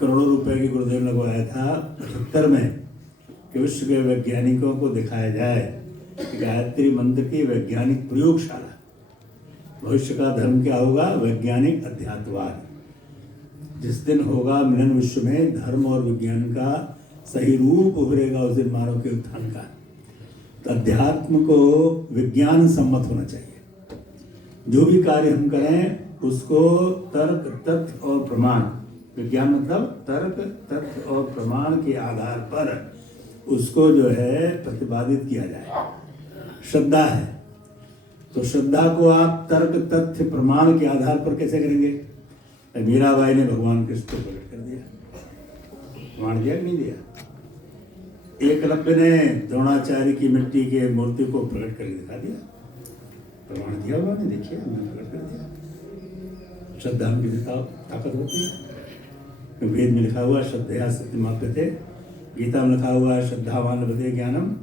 करोड़ों रुपए की गुरुदेव ने लगवाया था 75 में कि विश्व के वैज्ञानिकों को दिखाया जाए कि गायत्री मंत्र की वैज्ञानिक प्रयोगशाला। भविष्य का धर्म क्या होगा? वैज्ञानिक अध्यात्मवाद। जिस दिन होगा मिलन विश्व में धर्म और विज्ञान का सही रूप उभरेगा, उस दिन मानव के उत्थान का। तो अध्यात्म को विज्ञान सम्मत होना चाहिए। जो भी कार्य हम करें उसको तर्क, तथ्य और प्रमाण, विज्ञान मतलब तर्क, तथ्य और प्रमाण के आधार पर उसको जो है प्रतिपादित किया जाए। श्रद्धा है तो श्रद्धा को आप तर्क, तथ्य, प्रमाण के आधार पर कैसे करेंगे? मीराबाई ने भगवान कृष्ण को प्रकट कर दिया, प्रमाण दिया कि नहीं दिया? एकलव्य ने द्रोणाचार्य की मिट्टी के मूर्ति को प्रकट करके दिखा दिया, प्रमाण दिया हुआ ने, देखिए हमने प्रकट कर दिया। श्रद्धा में भी ताकत होती है। वेद में लिखा हुआ श्रद्धया सत्यमाप्यते, गीता में लिखा हुआ श्रद्धावान लभते ज्ञानम,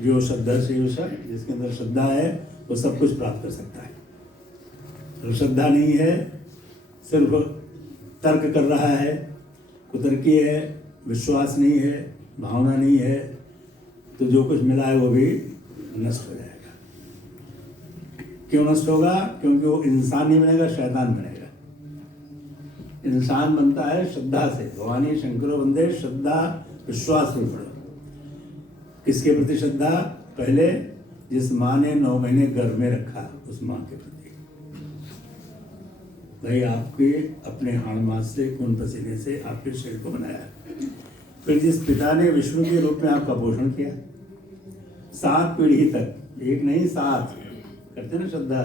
जो श्रद्धा से जिसके अंदर श्रद्धा है वो सब कुछ प्राप्त कर सकता है। तो श्रद्धा नहीं है, सिर्फ तर्क कर रहा है, कुतर्की है, विश्वास नहीं है, भावना नहीं है, तो जो कुछ मिला है वो भी नष्ट हो जाएगा। क्यों नष्ट होगा? क्योंकि वो इंसान नहीं बनेगा, शैतान बनेगा। इंसान बनता है श्रद्धा से। भवानी शंकरो वंदे श्रद्धा विश्वास रूपण। किसके प्रति श्रद्धा? पहले जिस माँ ने 9 महीने गर्भ में रखा उस माँ के प्रति। भाई आपके अपने हाड़ मास से, खून पसीने से आपके शरीर को बनाया। फिर जिस पिता ने विष्णु के रूप में आपका पोषण किया, 7 पीढ़ी तक, एक नहीं 7 करते ना श्रद्धा,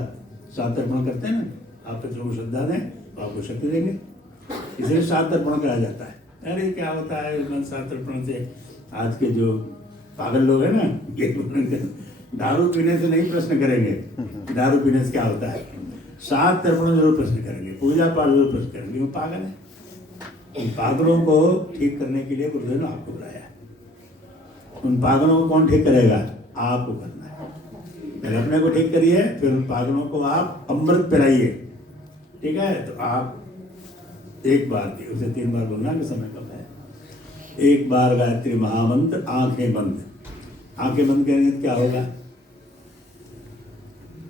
7 तर्पण करते हैं ना। आप पितरों को श्रद्धा दें तो आपको शक्ति देंगे, इसलिए 7 तर्पण कराया जाता है। अरे क्या होता है 7 तर्पण से? आज के जो पागल लोग हैं ना, ये दारू पीने से नहीं प्रश्न करेंगे, दारू पीने से क्या होता है। 7 तर्पण जरूर प्रश्न करेंगे, पूजा पाठ जरूर प्रश्न करेंगे। वो पागल है। उन पागलों को ठीक करने के लिए गुरुदेव ने आपको बुलाया। उन पागलों को कौन ठीक करेगा? आपको करना है। पहले अपने को ठीक करिए, फिर उन पागलों को आप अमृत पिलाइए। ठीक है? तो आप एक बार की, उसे 3 बार बोलना कि समय कम है। एक बार गायत्री महामंत्र, आंखें बंद। आंखें बंद करेंगे तो क्या होगा?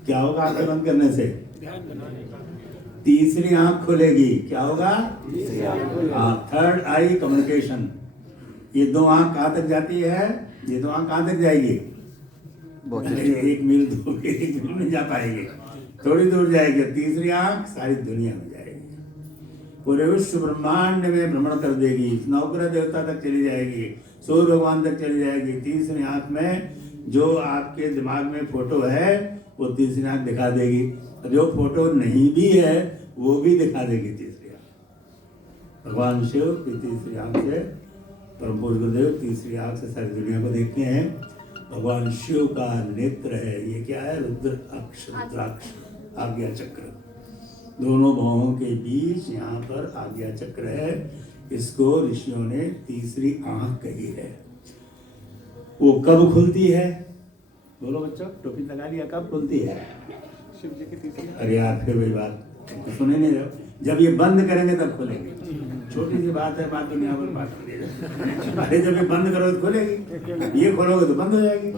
क्या होगा आंखें बंद करने से? तीसरी आंख खुलेगी। क्या होगा? थर्ड आई कम्युनिकेशन। ये 2 आंख कहाँ तक जाती है? ये 2 आंख कहाँ तक जाएगी? 1 मील 2 मील, 1 मील नहीं जा पाएगी, थोड़ी दूर जाएगी। तीसरी आंख सारी दुनिया में जाएगी, पूरे विश्व ब्रह्मांड में भ्रमण कर देगी, नवग्रह देवता तक चली जाएगी, सूर्य भगवान तक चली जाएगी। तीसरी आंख में जो आपके दिमाग में फोटो है वो तीसरी आंख दिखा देगी, जो फोटो नहीं भी है वो भी दिखा देगी तीसरी आंख। भगवान शिव की तीसरी आंख से, परम पूज्य गुरुदेव तीसरी आंख से सारी दुनिया को देखते हैं। भगवान शिव का नेत्र है, ये क्या है? रुद्र अक्ष, रुद्राक्ष, आज्ञा चक्र। दोनों बाहों के बीच यहाँ पर आज्ञा चक्र है। इसको ऋषियों ने तीसरी आंख कही है। वो कब खुलती है? बोलो बच्चों, टोपी लगा लिया, कब खुलती है? शिव जी की तीसरी। अरे यार फिर वही बात तो सुने नहीं रहे। जब ये बंद करेंगे तब खोलेंगे। छोटी सी बात है, बात दुनिया भर बात कर दी। अरे जब ये बंद करोगे तो खोलेगी, ये खोलोगे तो बंद हो जाएगी।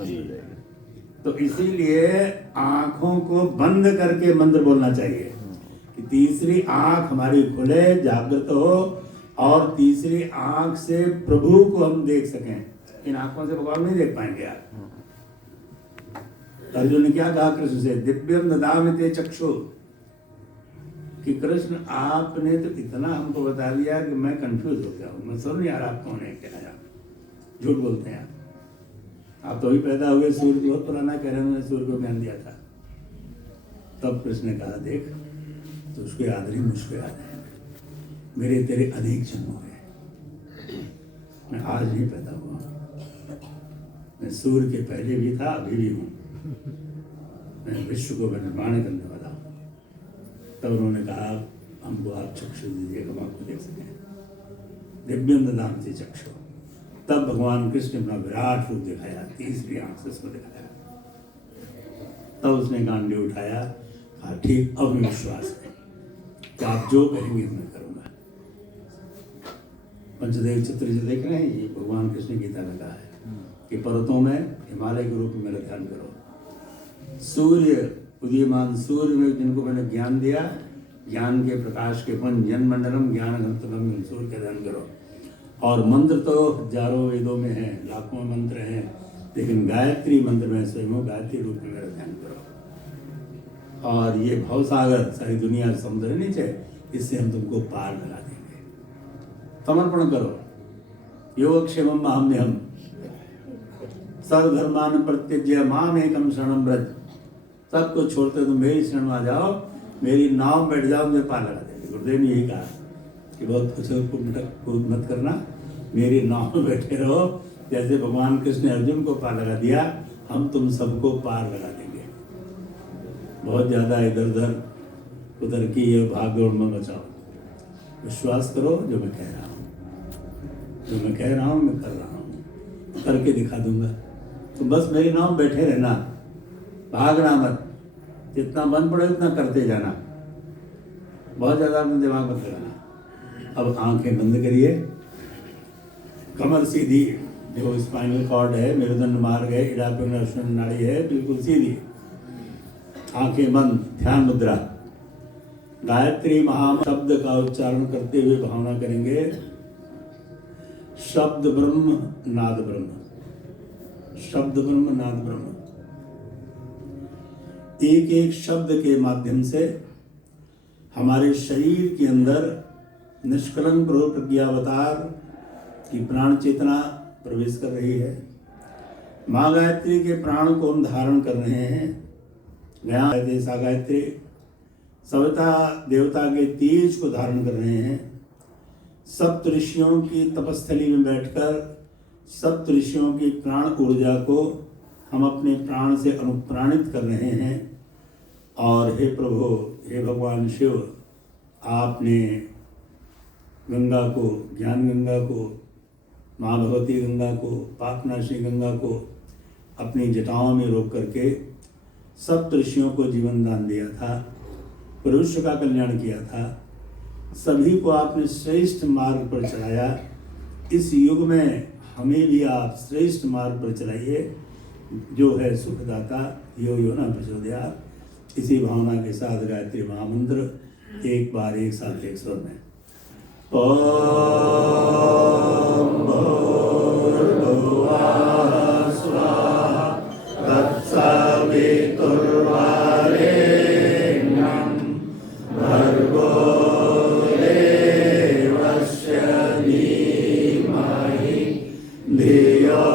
तो इसीलिए आंखों को बंद करके मंत्र बोलना चाहिए कि तीसरी आंख हमारी खुले, जागृत हो, और तीसरी आंख से प्रभु को हम देख सकें। इन आंखों से भगवान नहीं देख पाएंगे आप। अर्जुन ने क्या कहा कृष्ण से? दिव्यम ददामि ते चक्षु, कि कृष्ण आपने तो इतना हमको बता दिया कि मैं कंफ्यूज हो गया हूँ, मैं समझ नहीं आ रहा आप कौन है, क्या है आप। झूठ बोलते हैं आप तो ही पैदा हुए, सूर्य बहुत पुराना कह रहे हैं, उन्होंने सूर्य को ज्ञान दिया था। तब कृष्ण ने कहा देख, तो उसको याद नहीं, मुझको याद है, मेरे तेरे अनेक जन्म हो गए, मैं आज नहीं पैदा हुआ, मैं सूर्य के पहले भी था, अभी भी हूँ, मैं विश्व को निर्माण करने वाला हूँ। तब उन्होंने कहा हमको आप चक्षु दीजिए, हम आपको देख सकें। दिव्यम ददामि चक्षु। तब भगवान कृष्ण ने अपना विराट रूप दिखाया, तीसरी आंख से उसको दिखाया। तब उसने गांडी उठाया, कहा ठीक, अब विश्वास है कि आप जो कहेंगे मैं करूँगा। पंचदेव चित्र जो देख रहे हैं, ये भगवान कृष्ण गीता में कहा है कि पर्वतों में हिमालय के रूप में मेरा ध्यान करो। सूर्य, उदीयमान सूर्य में जिनको मैंने ज्ञान दिया, ज्ञान के प्रकाश के पुंज, जन मंडलम ज्ञान गंतव्यम, सूर्य का ध्यान करो। और मंत्र तो हजारों वेदों में है, लाखों मंत्र हैं, लेकिन गायत्री मंत्र में स्वयं गायत्री रूप में मेरा ध्यान करो। और ये भवसागर, सारी दुनिया समुद्र नीचे, इससे हम तुमको पार लगा देंगे। समर्पण करो। योगक्षेमम माम्यहम सर्वधर्मान प्रत्यज्य माम एकम शरणम व्रज। सबको छोड़ते तुम मेरी शरण में आ जाओ, मेरी नाव बैठ जाओ, मुझे पार लगा देंगे। गुरुदेव ने यही कहा कि बहुत कुछ मत करना, मेरी नाव में बैठे रहो। जैसे भगवान कृष्ण ने अर्जुन को पार लगा दिया, हम तुम सबको पार लगा देंगे। बहुत ज़्यादा इधर उधर उधर की ये भाग दौड़ में बचाओ। विश्वास करो जो मैं कह रहा हूँ, जो मैं कह रहा हूँ मैं कर रहा हूँ, करके दिखा दूंगा। तो बस मेरी नाव बैठे रहना, भागना मत, जितना मन पड़े उतना करते जाना, बहुत ज़्यादा अपने दिमाग मत लगाना। अब आंखें बंद करिए, कमर सीधी, जो स्पाइनल कॉर्ड है, मेरुदंड मार्ग है, इड़ा पिंगला नाड़ी है, बिल्कुल सीधी, आंखें बंद, ध्यान मुद्रा। गायत्री महामंत्र शब्द का उच्चारण करते हुए भावना करेंगे, शब्द ब्रह्म नाद ब्रह्म, शब्द ब्रह्म नाद ब्रह्म। एक एक शब्द के माध्यम से हमारे शरीर के अंदर निष्कलंक प्रज्ञावतार की प्राण चेतना प्रवेश कर रही है। माँ गायत्री के प्राण को हम धारण कर रहे हैं। जैसा गायत्री सविता देवता के तेज को धारण कर रहे हैं। सप्त ऋषियों की तपस्थली में बैठकर सप्त ऋषियों की प्राण ऊर्जा को हम अपने प्राण से अनुप्राणित कर रहे हैं। और हे प्रभु, हे भगवान शिव, आपने गंगा को, ज्ञान गंगा को, माँ भगवती गंगा को, पापनाशी गंगा को अपनी जटाओं में रोक करके सप्त ऋषियों को जीवन दान दिया था, मनुष्य का कल्याण किया था, सभी को आपने श्रेष्ठ मार्ग पर चलाया। इस युग में हमें भी आप श्रेष्ठ मार्ग पर चलाइए, जो है सुखदाता, यो यो न प्रचोदयात्। इसी भावना के साथ गायत्री महामंत्र एक बार एक साथ एक स्वर में। ओम भूर्भुवः स्वः तत्सवितुर्वरेण्यं भर्गो देवस्य धीमहि धियो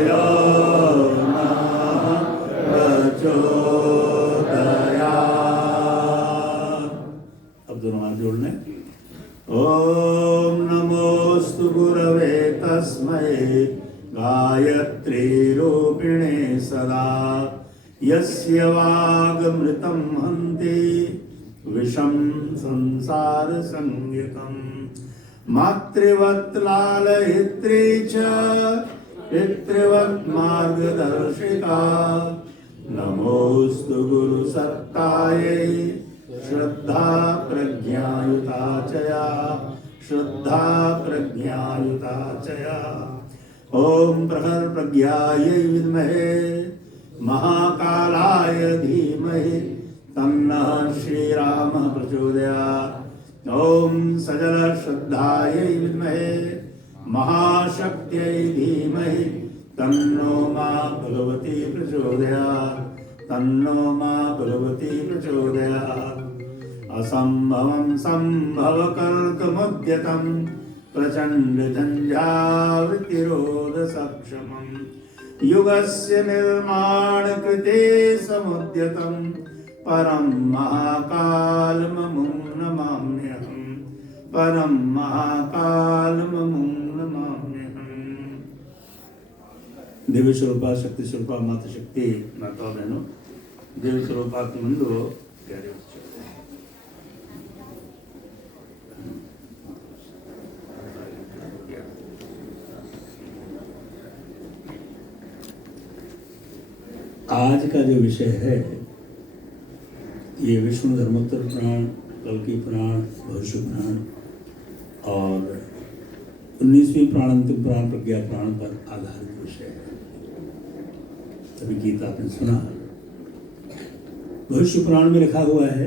यो नः प्रचोदयात्। अब दोनों हाथ जोड़ने। ओम नमोस्तु गुरवे तस्मै गायत्री रूपिणे सदा यस्य वागमृतं हन्ति विषं संसार संयुतं मातृवत् लालयित्री च पितृवत् मार्गदर्शिका। नमोस्तु गुरुसत्तायै श्रद्धा प्रज्ञायुता चया, श्रद्धा प्रज्ञायुता चया। ओम प्रहर प्रज्ञायै विद्महे महाकालाय धीमहि तन्नः श्रीरामः प्रचोदयात्। ओम सजल श्रद्धायै विद्महे महाशक्त्यै धीमहि तन्नो मां भगवती प्रचोदयात्, तन्नो मां भगवती प्रचोदयात्। असंभवं संभवकर्तुमुद्यतं प्रचण्ड झञ्झावृत्तिरोध सक्षमं युगस्य निर्माण कृते समुद्यतं परं महाकालममुं नमाम्यहं, परं महाकालममुं नमाम्यहं। देवी स्वरूपा, शक्ति स्वरूपा, माता शक्ति, माता बहनों, देवी स्वरूपा के बंधुओं, प्यारे बच्चों, आज का जो विषय है ये विष्णु धर्मोत्तर पुराण, कल्कि पुराण, भविष्य पुराण और 19वीं प्राणांतिम पुराण प्रज्ञा पुराण पर आधारित विषय है। तभी गीता आपने सुना। भविष्य पुराण में लिखा हुआ है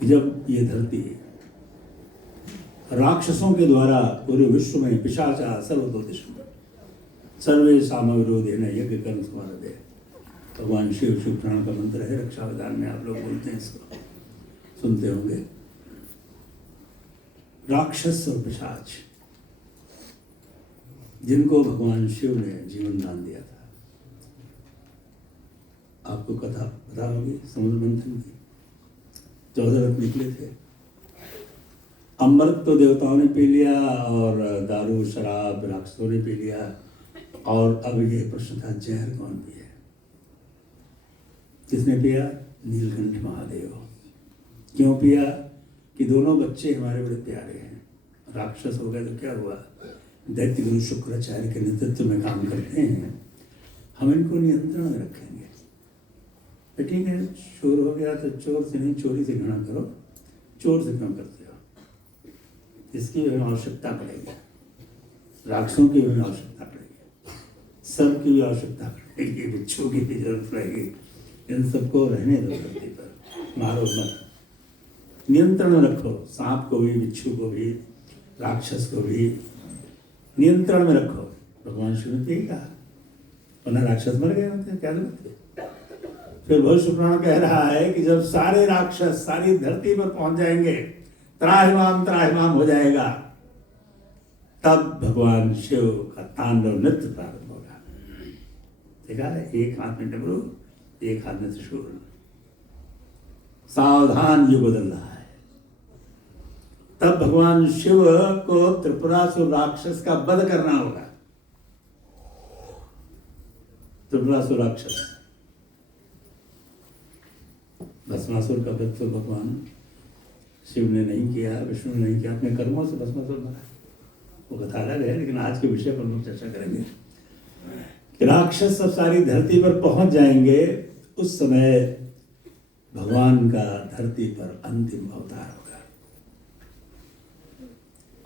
कि जब ये धरती राक्षसों के द्वारा पूरे विश्व में पिशाचा सर्वतो दिशा सर्वे साम विरोधे न यज्ञ कर्म समारभे, भगवान शिव शिव पुराण का मंत्र है। रक्षा विधान में आप लोग बोलते हैं, इसको सुनते होंगे। राक्षस और पिशाच जिनको भगवान शिव ने जीवन दान दिया था, आपको कथा पता होगी समुद्र मंथन की। 14 रथ निकले थे। अमृत तो देवताओं ने पी लिया और दारू शराब राक्षसों ने पी लिया, और अब ये प्रश्न था जहर कौन पिए? किसने पिया? नीलकंठ महादेव। क्यों पिया? कि दोनों बच्चे हमारे बड़े प्यारे हैं। राक्षस हो गए तो क्या हुआ? दैत्य गुरु शुक्राचार्य के नेतृत्व में काम करते हैं, हम इनको नियंत्रण में रखेंगे। तो ठीक है, चोर हो गया तो चोर से नहीं, चोरी से घृणा करो। चोर से क्यों करते हो? इसकी भी आवश्यकता पड़ेगी, राक्षसों की भी आवश्यकता पड़ेगी, सबकी भी आवश्यकता पड़ेगी, बिच्छू की भी जरूरत पड़ेगी। इन सबको रहने दो धरती पर, मारो मत, नियंत्रण में रखो। सांप को भी, बिच्छू को भी, राक्षस को भी नियंत्रण में रखो। भगवान शिव ने यही कहा, वरना राक्षस मर गए होते, क्या जरूरत है? फिर भविष्य पुराण कह रहा है कि जब सारे राक्षस सारी धरती पर पहुंच जाएंगे, त्राहिमाम हो जाएगा, तब भगवान शिव का तांडव नृत्य प्रारंभ होगा। देखा है, एक हाथ में डमरू, एक हाथ में त्रिशूल। सावधान युग बदल रहा है। तब भगवान शिव को त्रिपुरासुर राक्षस का वध करना होगा। त्रिपुरासुर राक्षस, भस्मासुर का वध तो भगवान शिव ने नहीं किया, विष्णु ने नहीं किया, अपने कर्मों से भस्मासुर मरा। वो कथा अलग है, लेकिन आज के विषय पर हम चर्चा करेंगे। राक्षस सब सारी धरती पर पहुंच जाएंगे, उस समय भगवान का धरती पर अंतिम अवतार होगा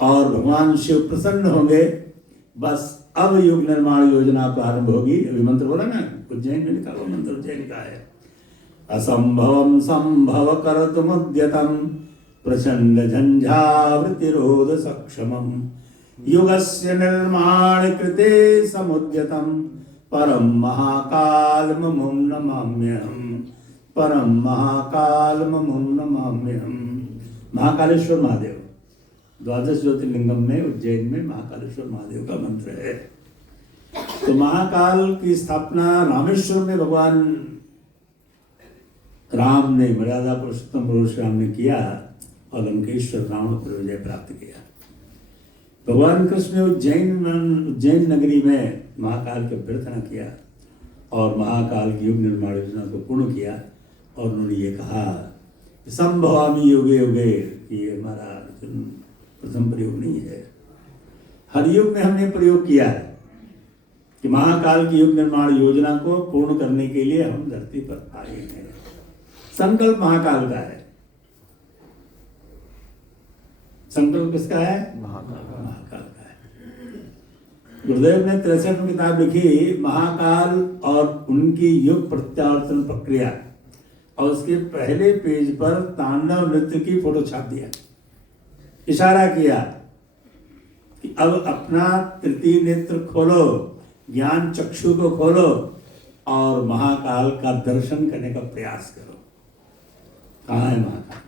और भगवान शिव प्रसन्न होंगे। बस अब युग निर्माण योजना प्रारंभ होगी। अभी मंत्र बोला ना, उज्जैन में लिखा हुआ मंत्र, उज्जैन का है। असंभवम संभव कर्तुमुद्यतम प्रचंड झंझावृतिरोध सक्षमम युगस्य निर्माण कृते समुद्यतम परम महाकाल मुम नमाम्यहम्, परम महाकाल मुम नमाम्यहम्। महाकालेश्वर महादेव, द्वादश ज्योतिर्लिंगम में उज्जैन में महाकालेश्वर महादेव का मंत्र है। तो महाकाल की स्थापना रामेश्वर में भगवान राम ने, मर्यादा पुरुषोत्तम पुरुष राम ने किया और लंकेश्वर रावण पर विजय प्राप्त किया। भगवान कृष्ण ने उज्जैन नगरी में महाकाल के प्रार्थना किया और महाकाल की युग निर्माण योजना को पूर्ण किया। और उन्होंने ये कहा, संभवामि युगे युगे, ये हमारा प्रथम प्रयोग नहीं है, हर युग में हमने प्रयोग किया है कि महाकाल की युग निर्माण योजना को पूर्ण करने के लिए हम धरती पर आए हैं। संकल्प महाकाल का है। संकल्प किसका है? महाकाल का है। गुरुदेव ने 63 में किताब लिखी, महाकाल और उनकी युग प्रत्यावर्तन प्रक्रिया, और उसके पहले पेज पर तांडव नृत्य की फोटो छाप दिया, इशारा किया कि अब अपना तृतीय नेत्र खोलो, ज्ञान चक्षु को खोलो और महाकाल का दर्शन करने का प्रयास करो। कहाँ है महाकाल?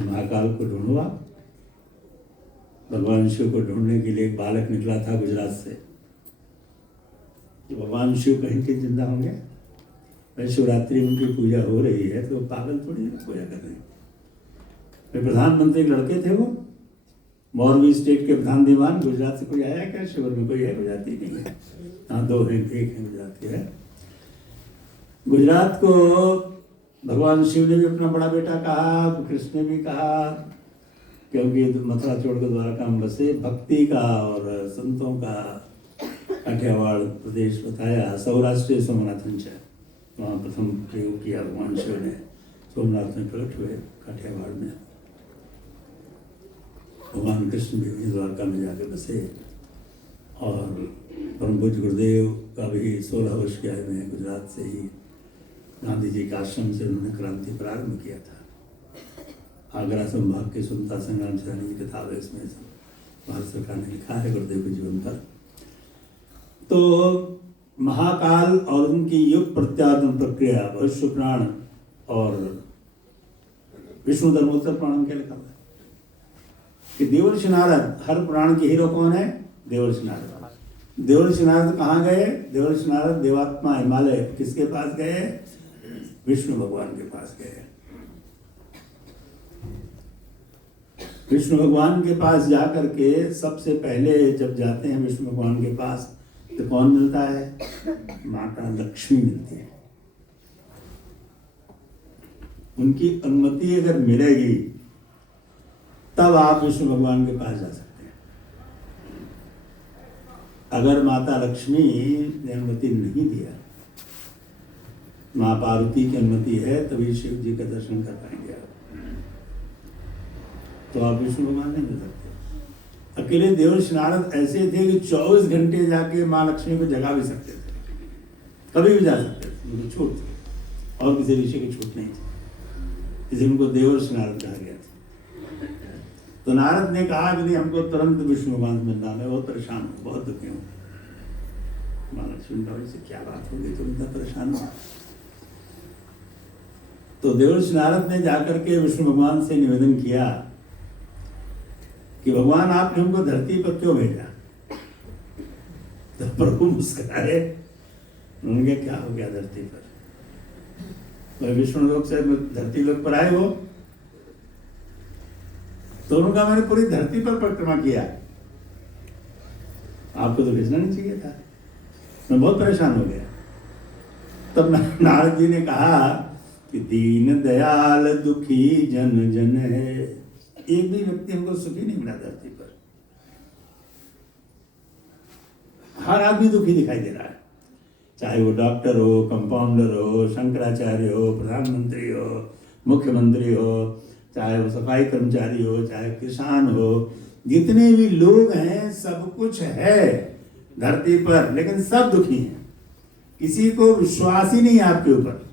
महाकाल को ढूंढो आप। भगवान शिव को ढूंढने के लिए एक बालक निकला था गुजरात से कि भगवान शिव कहीं के जिंदा होंगे। भाई शिवरात्रि उनकी पूजा हो रही है तो पागल थोड़ी पूजा कर रहे हैं। प्रधानमंत्री लड़के थे वो, मौरवी स्टेट के प्रधान दीवान। गुजरात से कोई आया क्या शिविर में? कोई है गुजराती? नहीं है। हाँ, 2 हैं, एक है गुजराती है। गुजरात को भगवान शिव ने भी अपना बड़ा बेटा कहा, कृष्ण ने भी कहा, क्योंकि मथुरा छोड़कर द्वारका में बसे। भक्ति का और संतों का काठियावाड़ प्रदेश बताया। सौराष्ट्र सोमनाथन है, वहाँ प्रथम प्रयोग किया भगवान शिव ने। सोमनाथ में प्रकट हुए काठियावाड़ में। भगवान कृष्ण भी द्वारका में जाके बसे और परम पूज्य गुरुदेव का भी 16 वर्ष की आयु में गुजरात से ही गांधी जी के आश्रम से उन्होंने क्रांति प्रारंभ किया था। आगरा संभाग के स्वतंत्रता संग्राम सेनानी की किताब है, इसमें भारत सरकार ने लिखा है गुरुदेव के जीवन पर। तो महाकाल और उनकी युग प्रत्यावर्तन प्रक्रिया, भविष्य पुराण और विष्णु धर्मोत्तर पुराण में क्या लिखा हुआ है कि देवर्षि नारद, हर पुराण के हीरो कौन है? देवर्षि नारद। देवर्षि नारद कहाँ गए? देवर्षि नारद देवात्मा हिमालय किसके पास गए? विष्णु भगवान के पास गए। विष्णु भगवान के पास जाकर के सबसे पहले जब जाते हैं विष्णु भगवान के पास तो कौन मिलता है? माता लक्ष्मी मिलती है। उनकी अनुमति अगर मिलेगी तब आप विष्णु भगवान के पास जा सकते हैं। अगर माता लक्ष्मी ने अनुमति नहीं दिया, माँ पार्वती की अनुमति है तभी शिव जी का दर्शन कर पाएंगे आप, तो आप विष्णु भगवान नहीं मिल सकते। अकेले देवर्षि नारद ऐसे थे कि 24 घंटे जाके माँ लक्ष्मी को जगा भी सकते थे, कभी भी जा सकते थे, उनको छूट थी और किसी ऋषि की छूट नहीं थी, इसलिए उनको देवर्षि नारद कहा गया था। तो नारद ने कहा कि नहीं, हमको तुरंत विष्णु भगवान से मिलना, मैं बहुत परेशान हूँ, बहुत दुखी हूँ। माँ लक्ष्मी का से क्या बात होगी, तुम इतना परेशान हो? तो देवर्षि नारद ने जाकर के विष्णु भगवान से निवेदन किया कि भगवान आपने हमको धरती पर क्यों भेजा? तो प्रभु मुस्कुराए, उन्होंने क्या हो गया धरती पर? तो विष्णु लोक से धरती लोक पर आए हो? तो उन्होंने कहा मैंने पूरी धरती पर परिक्रमा किया, आपको तो भेजना नहीं चाहिए था, मैं बहुत परेशान हो गया। तब नारद जी ने कहा कि दीन दयाल दुखी जन जन है, एक भी व्यक्ति हमको सुखी नहीं मिला धरती पर, हर आदमी दुखी दिखाई दे रहा है, चाहे वो डॉक्टर हो, कंपाउंडर हो, शंकराचार्य हो, प्रधानमंत्री हो, मुख्यमंत्री हो, चाहे वो सफाई कर्मचारी हो, चाहे किसान हो, जितने भी लोग हैं सब कुछ है धरती पर, लेकिन सब दुखी हैं, किसी को विश्वास ही नहीं है आपके ऊपर।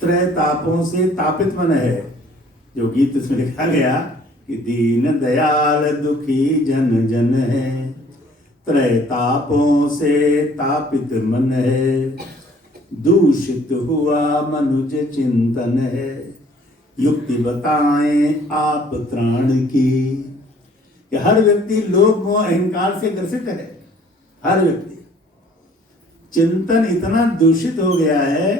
त्रय तापों से तापित मन है, जो गीत इसमें लिखा गया कि दीन दयाल दुखी जन जन है, त्रय तापों से तापित मन है, दूषित हुआ मनुज चिंतन है, युक्ति बताएं आप त्राण की। कि हर व्यक्ति लोभ मोह अहंकार से ग्रसित है, हर व्यक्ति। चिंतन इतना दूषित हो गया है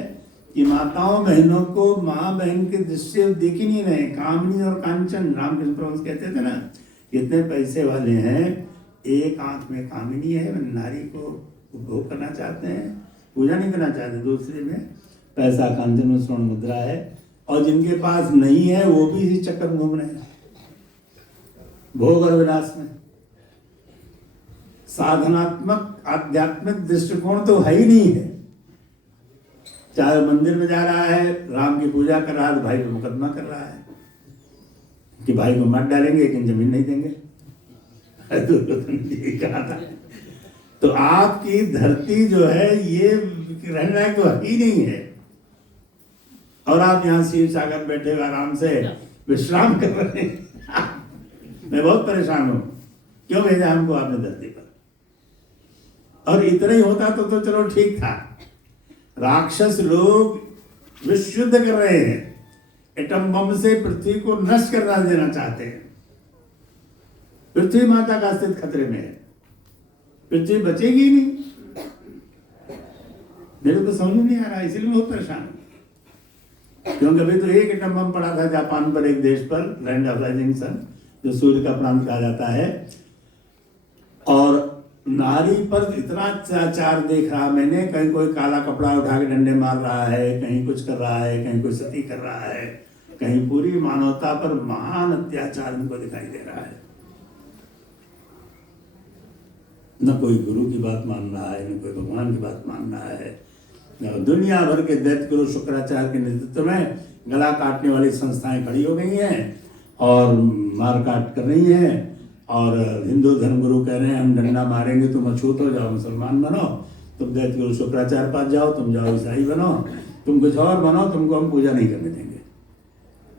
कि माताओं बहनों को माँ बहन के दृश्य दिख ही नहीं रहे। कामनी और कांचन, रामकृष्ण परमहंस कहते थे ना, इतने पैसे वाले हैं, एक आंख में कामिनी है, नारी को उपभोग करना चाहते हैं, पूजा नहीं करना चाहते, दूसरे में पैसा, कांचन में स्वर्ण मुद्रा है, और जिनके पास नहीं है वो भी इसी चक्कर में घूम रहे हैं, भोग और विलास में। साधनात्मक आध्यात्मिक दृष्टिकोण तो है ही नहीं है। चाहे मंदिर में जा रहा है, राम की पूजा कर रहा है, तो भाई पे मुकदमा कर रहा है कि भाई को मार डालेंगे लेकिन जमीन नहीं देंगे, कहा था। तो आपकी धरती जो है ये रहने लायक तो ही नहीं है, और आप यहाँ शिव सागर बैठे हुए आराम से विश्राम कर रहे हैं। मैं बहुत परेशान हूँ, क्यों भेजा हमको आपने धरती पर? और इतना ही होता तो चलो ठीक था। राक्षस लोग विश्व युद्ध कर रहे हैं, एटम बम से पृथ्वी को नष्ट करना देना चाहते हैं। पृथ्वी माता का अस्तित्व खतरे में है, पृथ्वी बचेगी नहीं। मेरे को समझ नहीं आ रहा, इसीलिए मैं बहुत परेशान हूं। क्योंकि अभी तो एक एटम बम पड़ा था जापान पर, एक देश पर, लैंड ऑफ राइजिंग सन, जो सूर्य का प्रांत कहा जाता है, और नारी पर इतना अत्याचार देख रहा मैंने। कहीं कोई काला कपड़ा उठा के डंडे मार रहा है, कहीं कुछ कर रहा है, कहीं कोई सती कर रहा है, कहीं पूरी मानवता पर महान अत्याचार हमको दिखाई दे रहा है। न कोई गुरु की बात मान रहा है, न कोई भगवान की बात मान रहा है। दुनिया भर के दैत्य गुरु शुक्राचार्य के नेतृत्व में गला काटने वाली संस्थाएं खड़ी हो गई हैं, और मार काट कर रही हैं, और हिंदू धर्मगुरु कह रहे हैं हम डंडा मारेंगे, तुम अछूत हो जाओ, मुसलमान बनो, तुम दैत्य गुरु शुक्राचार्य पास जाओ, तुम जाओ ईसाई बनो, तुम कुछ और बनो, तुमको हम पूजा नहीं करने देंगे।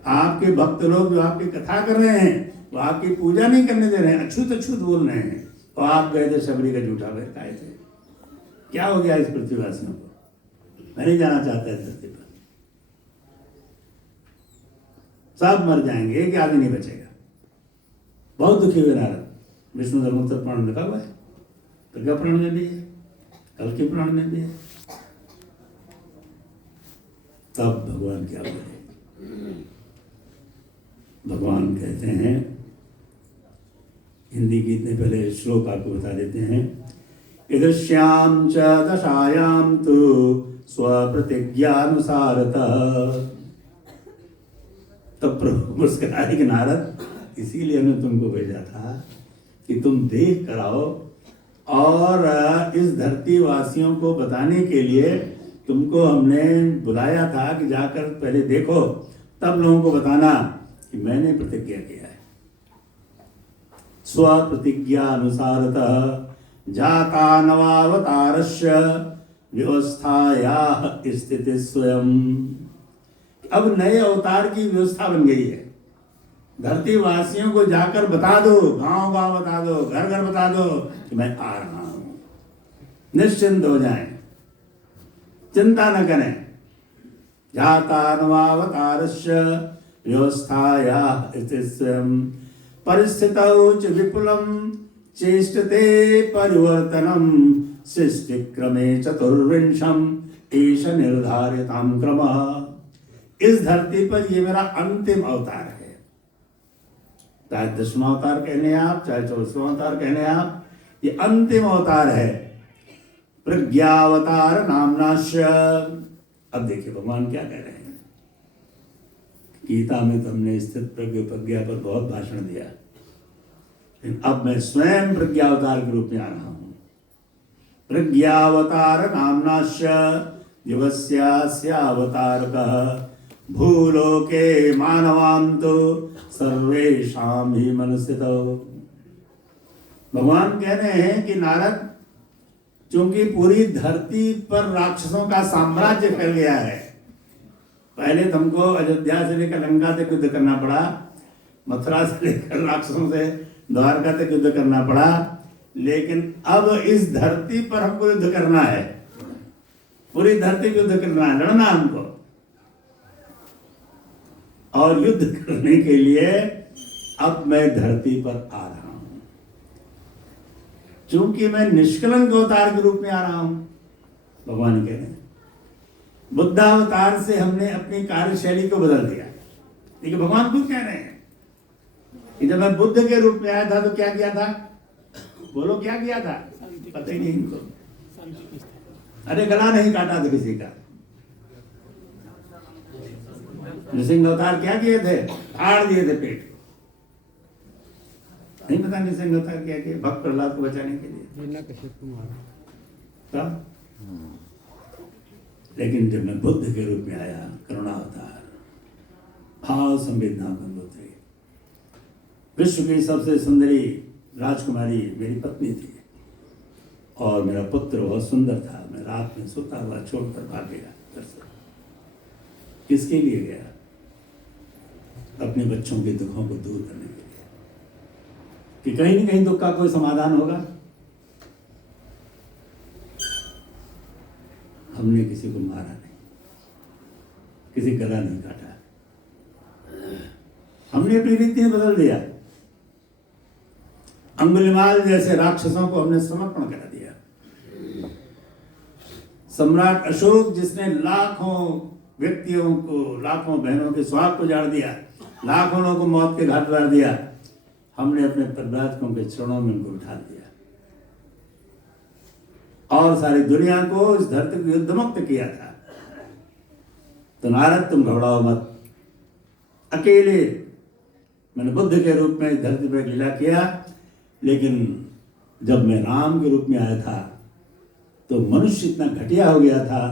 आपके भक्त लोग जो आपकी कथा कर रहे हैं वो आपकी पूजा नहीं करने दे रहे हैं, अछूत अछूत बोल रहे हैं। और आप गए थे शबरी का झूठा बहकाए थे। क्या हो गया इस पृथ्वीवासियों को? मैं नहीं जाना चाहता इस धरती पर। सब मर जाएंगे, एक आदमी नहीं बचेगा। बहुत दुखी हुए नारद। विष्णु धर्मोत्तर पुराण लिखा हुआ है, प्रज्ञा पुराण में भी है, कल्कि पुराण में भी है। तब भगवान क्या बोले? भगवान कहते हैं, हिंदी की इतने पहले श्लोक आपको बता देते हैं। इदृश्याम च दशायाम तु स्वप्रतिज्ञानुसारतः। तब प्रभु मुस्कुराए कि नारद, इसीलिए हमने तुमको भेजा था कि तुम देख कर आओ, और इस धरती वासियों को बताने के लिए तुमको हमने बुलाया था कि जाकर पहले देखो, तब लोगों को बताना कि मैंने प्रतिज्ञा किया है। स्वप्रतिज्ञा अनुसारतः जाता नवावतारस्य व्यवस्थायाः स्थिति स्वयं। अब नए अवतार की व्यवस्था बन गई है। धरती वासियों को जाकर बता दो, गांव गांव बता दो, घर घर बता दो कि मैं आ रहा हूं। निश्चिंत हो जाएं, चिंता न करें। जाता नवावतारस्य व्यवस्थायाः स्थिति स्वयं परिस्थितौ च विपुलं चेष्टते परिवर्तनम सृष्टिक्रमे चतुर्विंशम एष निर्धार्यतां क्रमः। इस धरती पर ये मेरा अंतिम अवतार है। चाहे 10वां अवतार कहने आप, चाहे 24वां अवतार कहने आप, ये अंतिम अवतार है। प्रज्ञावतार नामनाश्य। अब देखिए भगवान क्या कह रहे हैं। गीता में तो हमने स्थित प्रज्ञा पर बहुत भाषण दिया, लेकिन अब मैं स्वयं प्रज्ञावतार के रूप में आ रहा हूं। प्रज्ञावतार नामनाश्य दिवस्यावतारकः भूलोके मानवांतो सर्वेषां हि मनस्थितौ। भगवान कह रहे हैं कि नारद, चूंकि पूरी धरती पर राक्षसों का साम्राज्य फैल गया है। पहले तुमको अयोध्या से लेकर लंका तक युद्ध करना पड़ा, मथुरा से लेकर राक्षसों से द्वारका तक युद्ध करना पड़ा, लेकिन अब इस धरती पर हमको युद्ध करना है। पूरी धरती पर युद्ध करना है, लड़ना हमको। और युद्ध करने के लिए अब मैं धरती पर आ रहा हूं। चूंकि मैं निष्कलंक अवतार के रूप में आ रहा हूं, भगवान कह रहे हैं। बुद्धावतार से हमने अपनी कार्यशैली को बदल दिया। देखिए भगवान खुद कह रहे हैं कि जब मैं बुद्ध के रूप में आया था तो क्या किया था? बोलो क्या किया था? पता ही नहीं इनको। अरे गला नहीं काटा था किसी का। नृसिंह अवतार क्या किए थे? फाड़ दिए थे पेट। नहीं पता नृसिंह अवतार क्या किए? भक्त प्रहलाद को बचाने के लिए। तब लेकिन जब मैं बुद्ध के रूप में आया, करुणा अवतार, भाव संवेदना गंगोत्री, विश्व की सबसे सुंदरी राजकुमारी मेरी पत्नी थी, और मेरा पुत्र बहुत सुंदर था। मैं रात में सोता हुआ छोड़कर भाग गया घर से। किसके लिए गया? अपने बच्चों के दुखों को दूर करने के लिए, कि कहीं न कहीं दुख का कोई समाधान होगा। हमने किसी को मारा नहीं, किसी गला नहीं काटा। हमने अपनी रीति बदल दिया। अंगुलिमाल जैसे राक्षसों को हमने समर्पण करा दिया। सम्राट अशोक जिसने लाखों व्यक्तियों को, लाखों बहनों के स्वाग को जाड़ दिया, लाखों लोगों को मौत के घाट उतार दिया, हमने अपने प्रहलादों के चरणों में उनको उठा दिया और सारी दुनिया को इस धरती को युद्ध मुक्त किया था। तो नारद तुम घबराओ मत। अकेले मैंने बुद्ध के रूप में इस धरती पर लीला किया, लेकिन जब मैं राम के रूप में आया था तो मनुष्य इतना घटिया हो गया था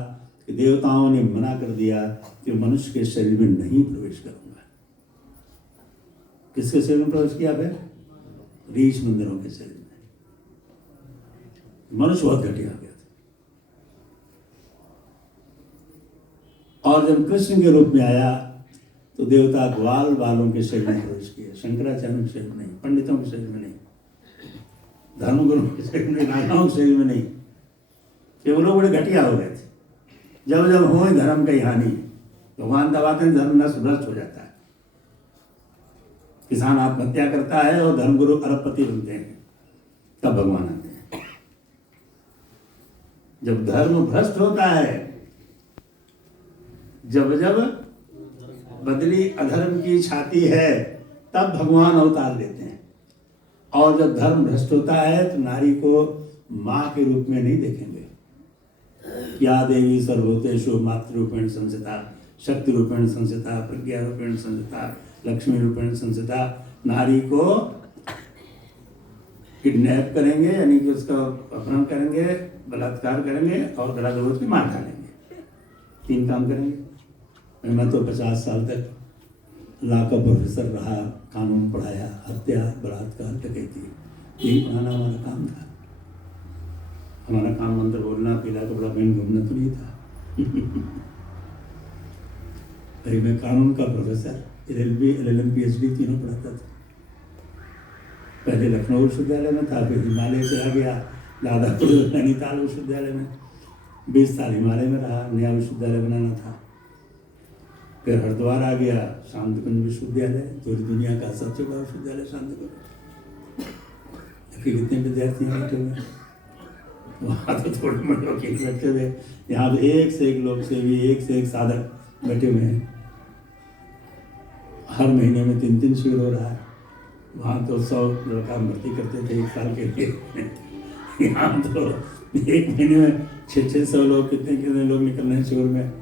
कि देवताओं ने मना कर दिया कि मनुष्य के शरीर में नहीं प्रवेश करूंगा। किसके शरीर में प्रवेश किया फिर? ऋषि मंदिरों के शरीर में। मनुष्य बहुत घटिया हो गया था। और जब कृष्ण के रूप में आया तो देवता ग्वाल बालों के शरीर में प्रवेश किया। शंकराचार्य के शरीर में नहीं, पंडितों के शरीर में नहीं, धर्मगुरुओं के शरीर में, राजाओं के शरीर में नहीं, कि वो लोग बड़े घटिया हो गए थे। जब जब हो धर्म की हानि, भगवान दबाते हैं, धर्म नष्ट भ्रष्ट हो जाता है। किसान आत्महत्या करता है और धर्मगुरु अरबपति बनते हैं, तब भगवान आते हैं। जब धर्म भ्रष्ट होता है, जब जब बदली अधर्म की छाती है, तब भगवान अवतार लेते हैं। और जब धर्म भ्रष्ट होता है तो नारी को मां के रूप में नहीं देखेंगे। या देवी सर्वभूतेषु मातृरूपेण संस्थिता, शक्ति रूपेण संस्थिता, प्रज्ञा रूपेण संस्थिता, लक्ष्मी रूपेण संस्थिता। नारी को किडनैप करेंगे, यानी कि उसका अपहरण करेंगे, बलात्कार करेंगे और गला दबोच के मार डालेंगे। 3 काम करेंगे। मैं तो 50 साल तक लॉ का प्रोफेसर रहा, कानून पढ़ाया, हत्या, बलात्कार, डकैती, यही पढ़ाना हमारा काम था। हमारा काम मंत्र बोलना, पीला कपड़ा पहन घूमना तो नहीं था। अरे मैं कानून का प्रोफेसर, LLB, LLM, PhD तीनों पढ़ाता था। पहले लखनऊ विश्वविद्यालय में था, फिर हिमालय चला गया, दादापुर नैनीताल विश्वविद्यालय में 20 साल हिमालय में रहा, नया विश्वविद्यालय बनाना था। फिर हरिद्वार आ गया, शांतिकुंज विश्वविद्यालय, पूरी दुनिया का सबसे बड़ा विश्वविद्यालय शांतिकुंज। कितने विद्यार्थी बैठे हुए, वहाँ तो थोड़े मोटे लोग बैठे हुए, यहाँ तो एक से एक लोग सेवी, एक से एक साधक बैठे हुए हैं। हर महीने में 3-3 शिविर हो रहा है। वहाँ तो 100 लड़का भर्ती करते थे 1 साल के लिए। यहाँ तो एक महीने में 600 लोग, कितने लोग निकल रहे हैं शिविर में।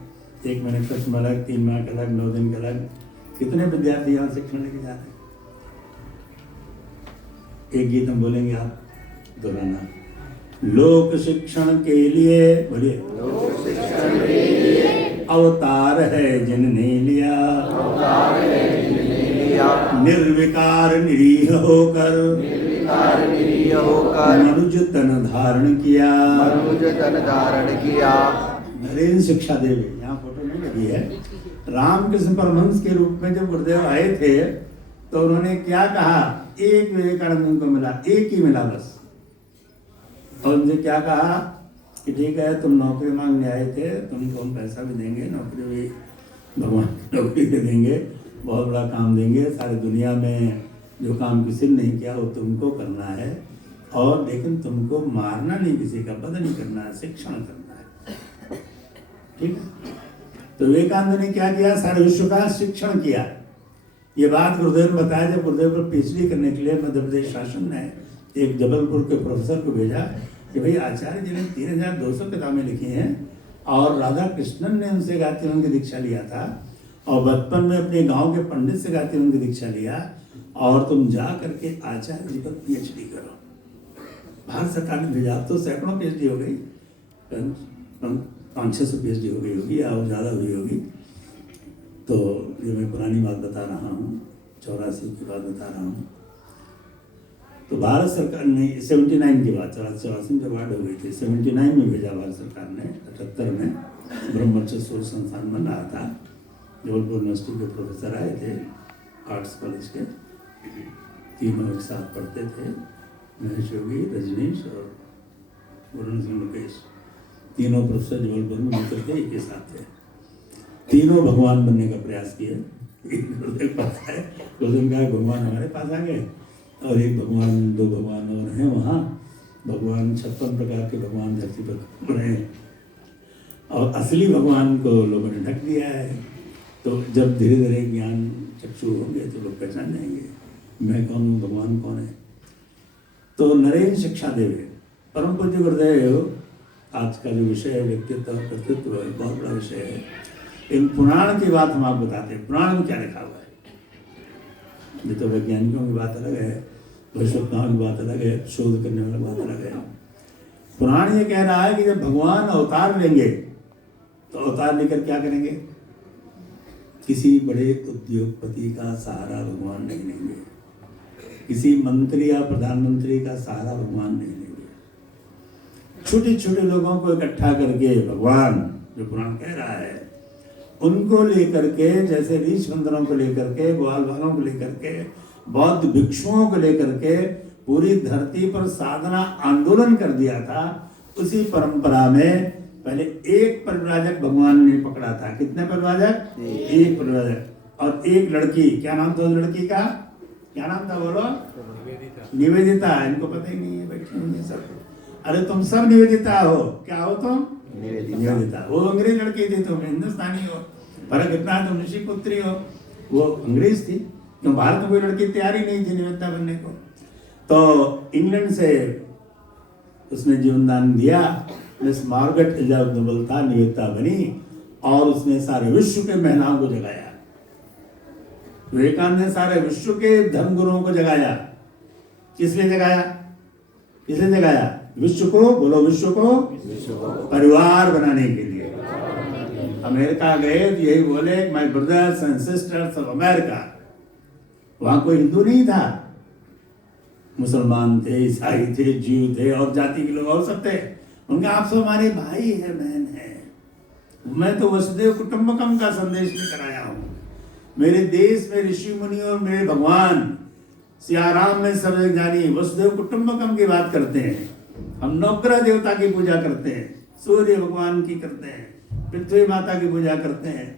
1 महीने का समय अलग, 3 माह का अलग, 9 दिन का अलग। कितने विद्यार्थी यहाँ शिक्षण लेके जा रहे हैं। एक गीत हम बोलेंगे, आप दोहराना। लोक शिक्षण के लिए, बोलिए, लोक शिक्षण के लिए अवतार है जिनने लिया, अवतार है जिनने लिया, निर्विकार निरीह होकर, निर्विकार निरीह होकर मनुज तन धारण किया, मनुज तन धारण किया। नरेंद्र शिक्षा देवी, यहाँ फोटो नहीं लगी है। रामकृष्ण परमहंस के रूप में जब गुरुदेव आए थे तो उन्होंने क्या कहा? एक विवेकानंद उनको मिला, एक ही मिला बस। और उनसे क्या कहा कि ठीक है, तुम नौकरी मांगने आए थे, तुमको हम पैसा भी देंगे, नौकरी भी, भगवान नौकरी दे देंगे, बहुत बड़ा काम देंगे, सारी दुनिया में जो काम किसी ने नहीं किया वो तुमको करना है। और लेकिन तुमको मारना नहीं, किसी का वध नहीं करना है, शिक्षण करना है। ठीक है। तो विवेकानंद ने क्या किया? सारे विश्व का शिक्षण किया। ये बात गुरुदेव ने बताया। जब गुरुदेव पर PhD करने के लिए मध्य प्रदेश शासन ने एक जबलपुर के प्रोफेसर को भेजा कि भाई आचार्य जी ने 3200 किताबें लिखी हैं और राधा कृष्णन ने उनसे गायत्री मंत्र की दीक्षा लिया था और बचपन में अपने गांव के पंडित से गायत्री मंत्र की दीक्षा लिया और तुम जा करके आचार्य जी पर PhD करो। भारत सरकार ने भेजा। तो सैकड़ों PhD हो गई, 500-600 PhD हो गई होगी या ज़्यादा हुई होगी। तो ये मैं पुरानी बात बता रहा हूँ, 84 की बात बता रहा हूँ। तो भारत सरकार ने 79 की बात, 84 में अवार्ड हो गई थी, 79 में भेजा भारत सरकार ने। 78 में ब्रह्मचर्य शोध संस्थान बन रहा था। जबलपुर यूनिवर्सिटी के प्रोफेसर आए थे, आर्ट्स कॉलेज के, तीनों एक साथ पढ़ते थे, महेश योगी, रजनीश और वरुण सिंह मुकेश। तीनों प्रोफेसर जबलपुर में मिलकर के एक साथ थे। तीनों भगवान बनने का प्रयास किए। गुरुदेव पास आए, गुरुदेव कहा भगवान हमारे पास आ गए और एक भगवान, 2 भगवान और हैं वहाँ। भगवान 56 प्रकार के भगवान धरती पर रहे और असली भगवान को लोगों ने ढक दिया है। तो जब धीरे धीरे ज्ञान चक्षु होंगे तो लोग पहचान जाएंगे मैं कौन हूँ, भगवान कौन है। तो नरेंद्र शिक्षा देवे, परम पूज्य गुरुदेव, आज का जो विषय है व्यक्तित्व और कर्तृत्व, बहुत बड़ा विषय है। इन पुराण की बात हम आपको बताते हैं। पुराण में क्या लिखा हुआ है? ये तो वैज्ञानिकों की बात अलग है, भविष्यवक्ताओं की बात अलग है, शोध करने वाली बात अलग है। पुराण ये कह रहा है कि जब भगवान अवतार लेंगे तो अवतार लेकर क्या करेंगे? किसी बड़े उद्योगपति का सहारा भगवान नहीं लेंगे, किसी मंत्री या प्रधानमंत्री का सहारा भगवान नहीं लेंगे। छोटे छोटे लोगों को इकट्ठा करके भगवान, जो पुराण कह रहा है, उनको लेकर के, जैसे ऋषि बंदरों को लेकर के, ग्वाल बालों को लेकर के, बौद्ध भिक्षुओं को लेकर के पूरी धरती पर साधना आंदोलन कर दिया था। उसी परंपरा में पहले एक परिव्राजक भगवान ने पकड़ा था। कितने परिव्राजक? एक परिव्राजक और एक लड़की। क्या नाम था उस लड़की का? क्या नाम था बोलो? निवेदिता। इनको पता ही नहीं है, बैठी हुई है सब। अरे तुम सब निवेदिता हो। क्या हो तुम? निवेदिता। वो अंग्रेज लड़की थी, तुम हिंदुस्तानी हो। फर्क इतना है, तुम ऋषि पुत्री हो, वो अंग्रेज थी। तो भारत में कोई लड़की तैयारी नहीं थी निवेदिता बनने को। तो इंग्लैंड से उसने जीवन दान दिया। मिस मार्गरेट एलिजाबेथ था, निवेदिता बनी और उसने सारे विश्व के महिलाओं को जगाया। विवेकानंद ने सारे विश्व के धर्मगुरुओं को जगाया। किस लिए जगाया? किसने जगाया? विश्व को, बोलो विश्व को परिवार बनाने के लिए। अमेरिका गए तो यही बोले, my brothers and sisters of America. वहां कोई हिंदू नहीं था, मुसलमान थे, ईसाई थे, जीव थे और जाति के लोग और सब थे। उनका आप सब हमारे भाई है, बहन है। मैं तो वसुदेव कुटुंबकम का संदेश लेकर आया हूँ। मेरे देश में ऋषि मुनि और मेरे भगवान सियाराम में सब जानी वसुदेव कुटुंबकम की बात करते हैं। हम नवग्रह देवता की पूजा करते हैं, सूर्य भगवान की करते हैं, पृथ्वी माता की पूजा करते हैं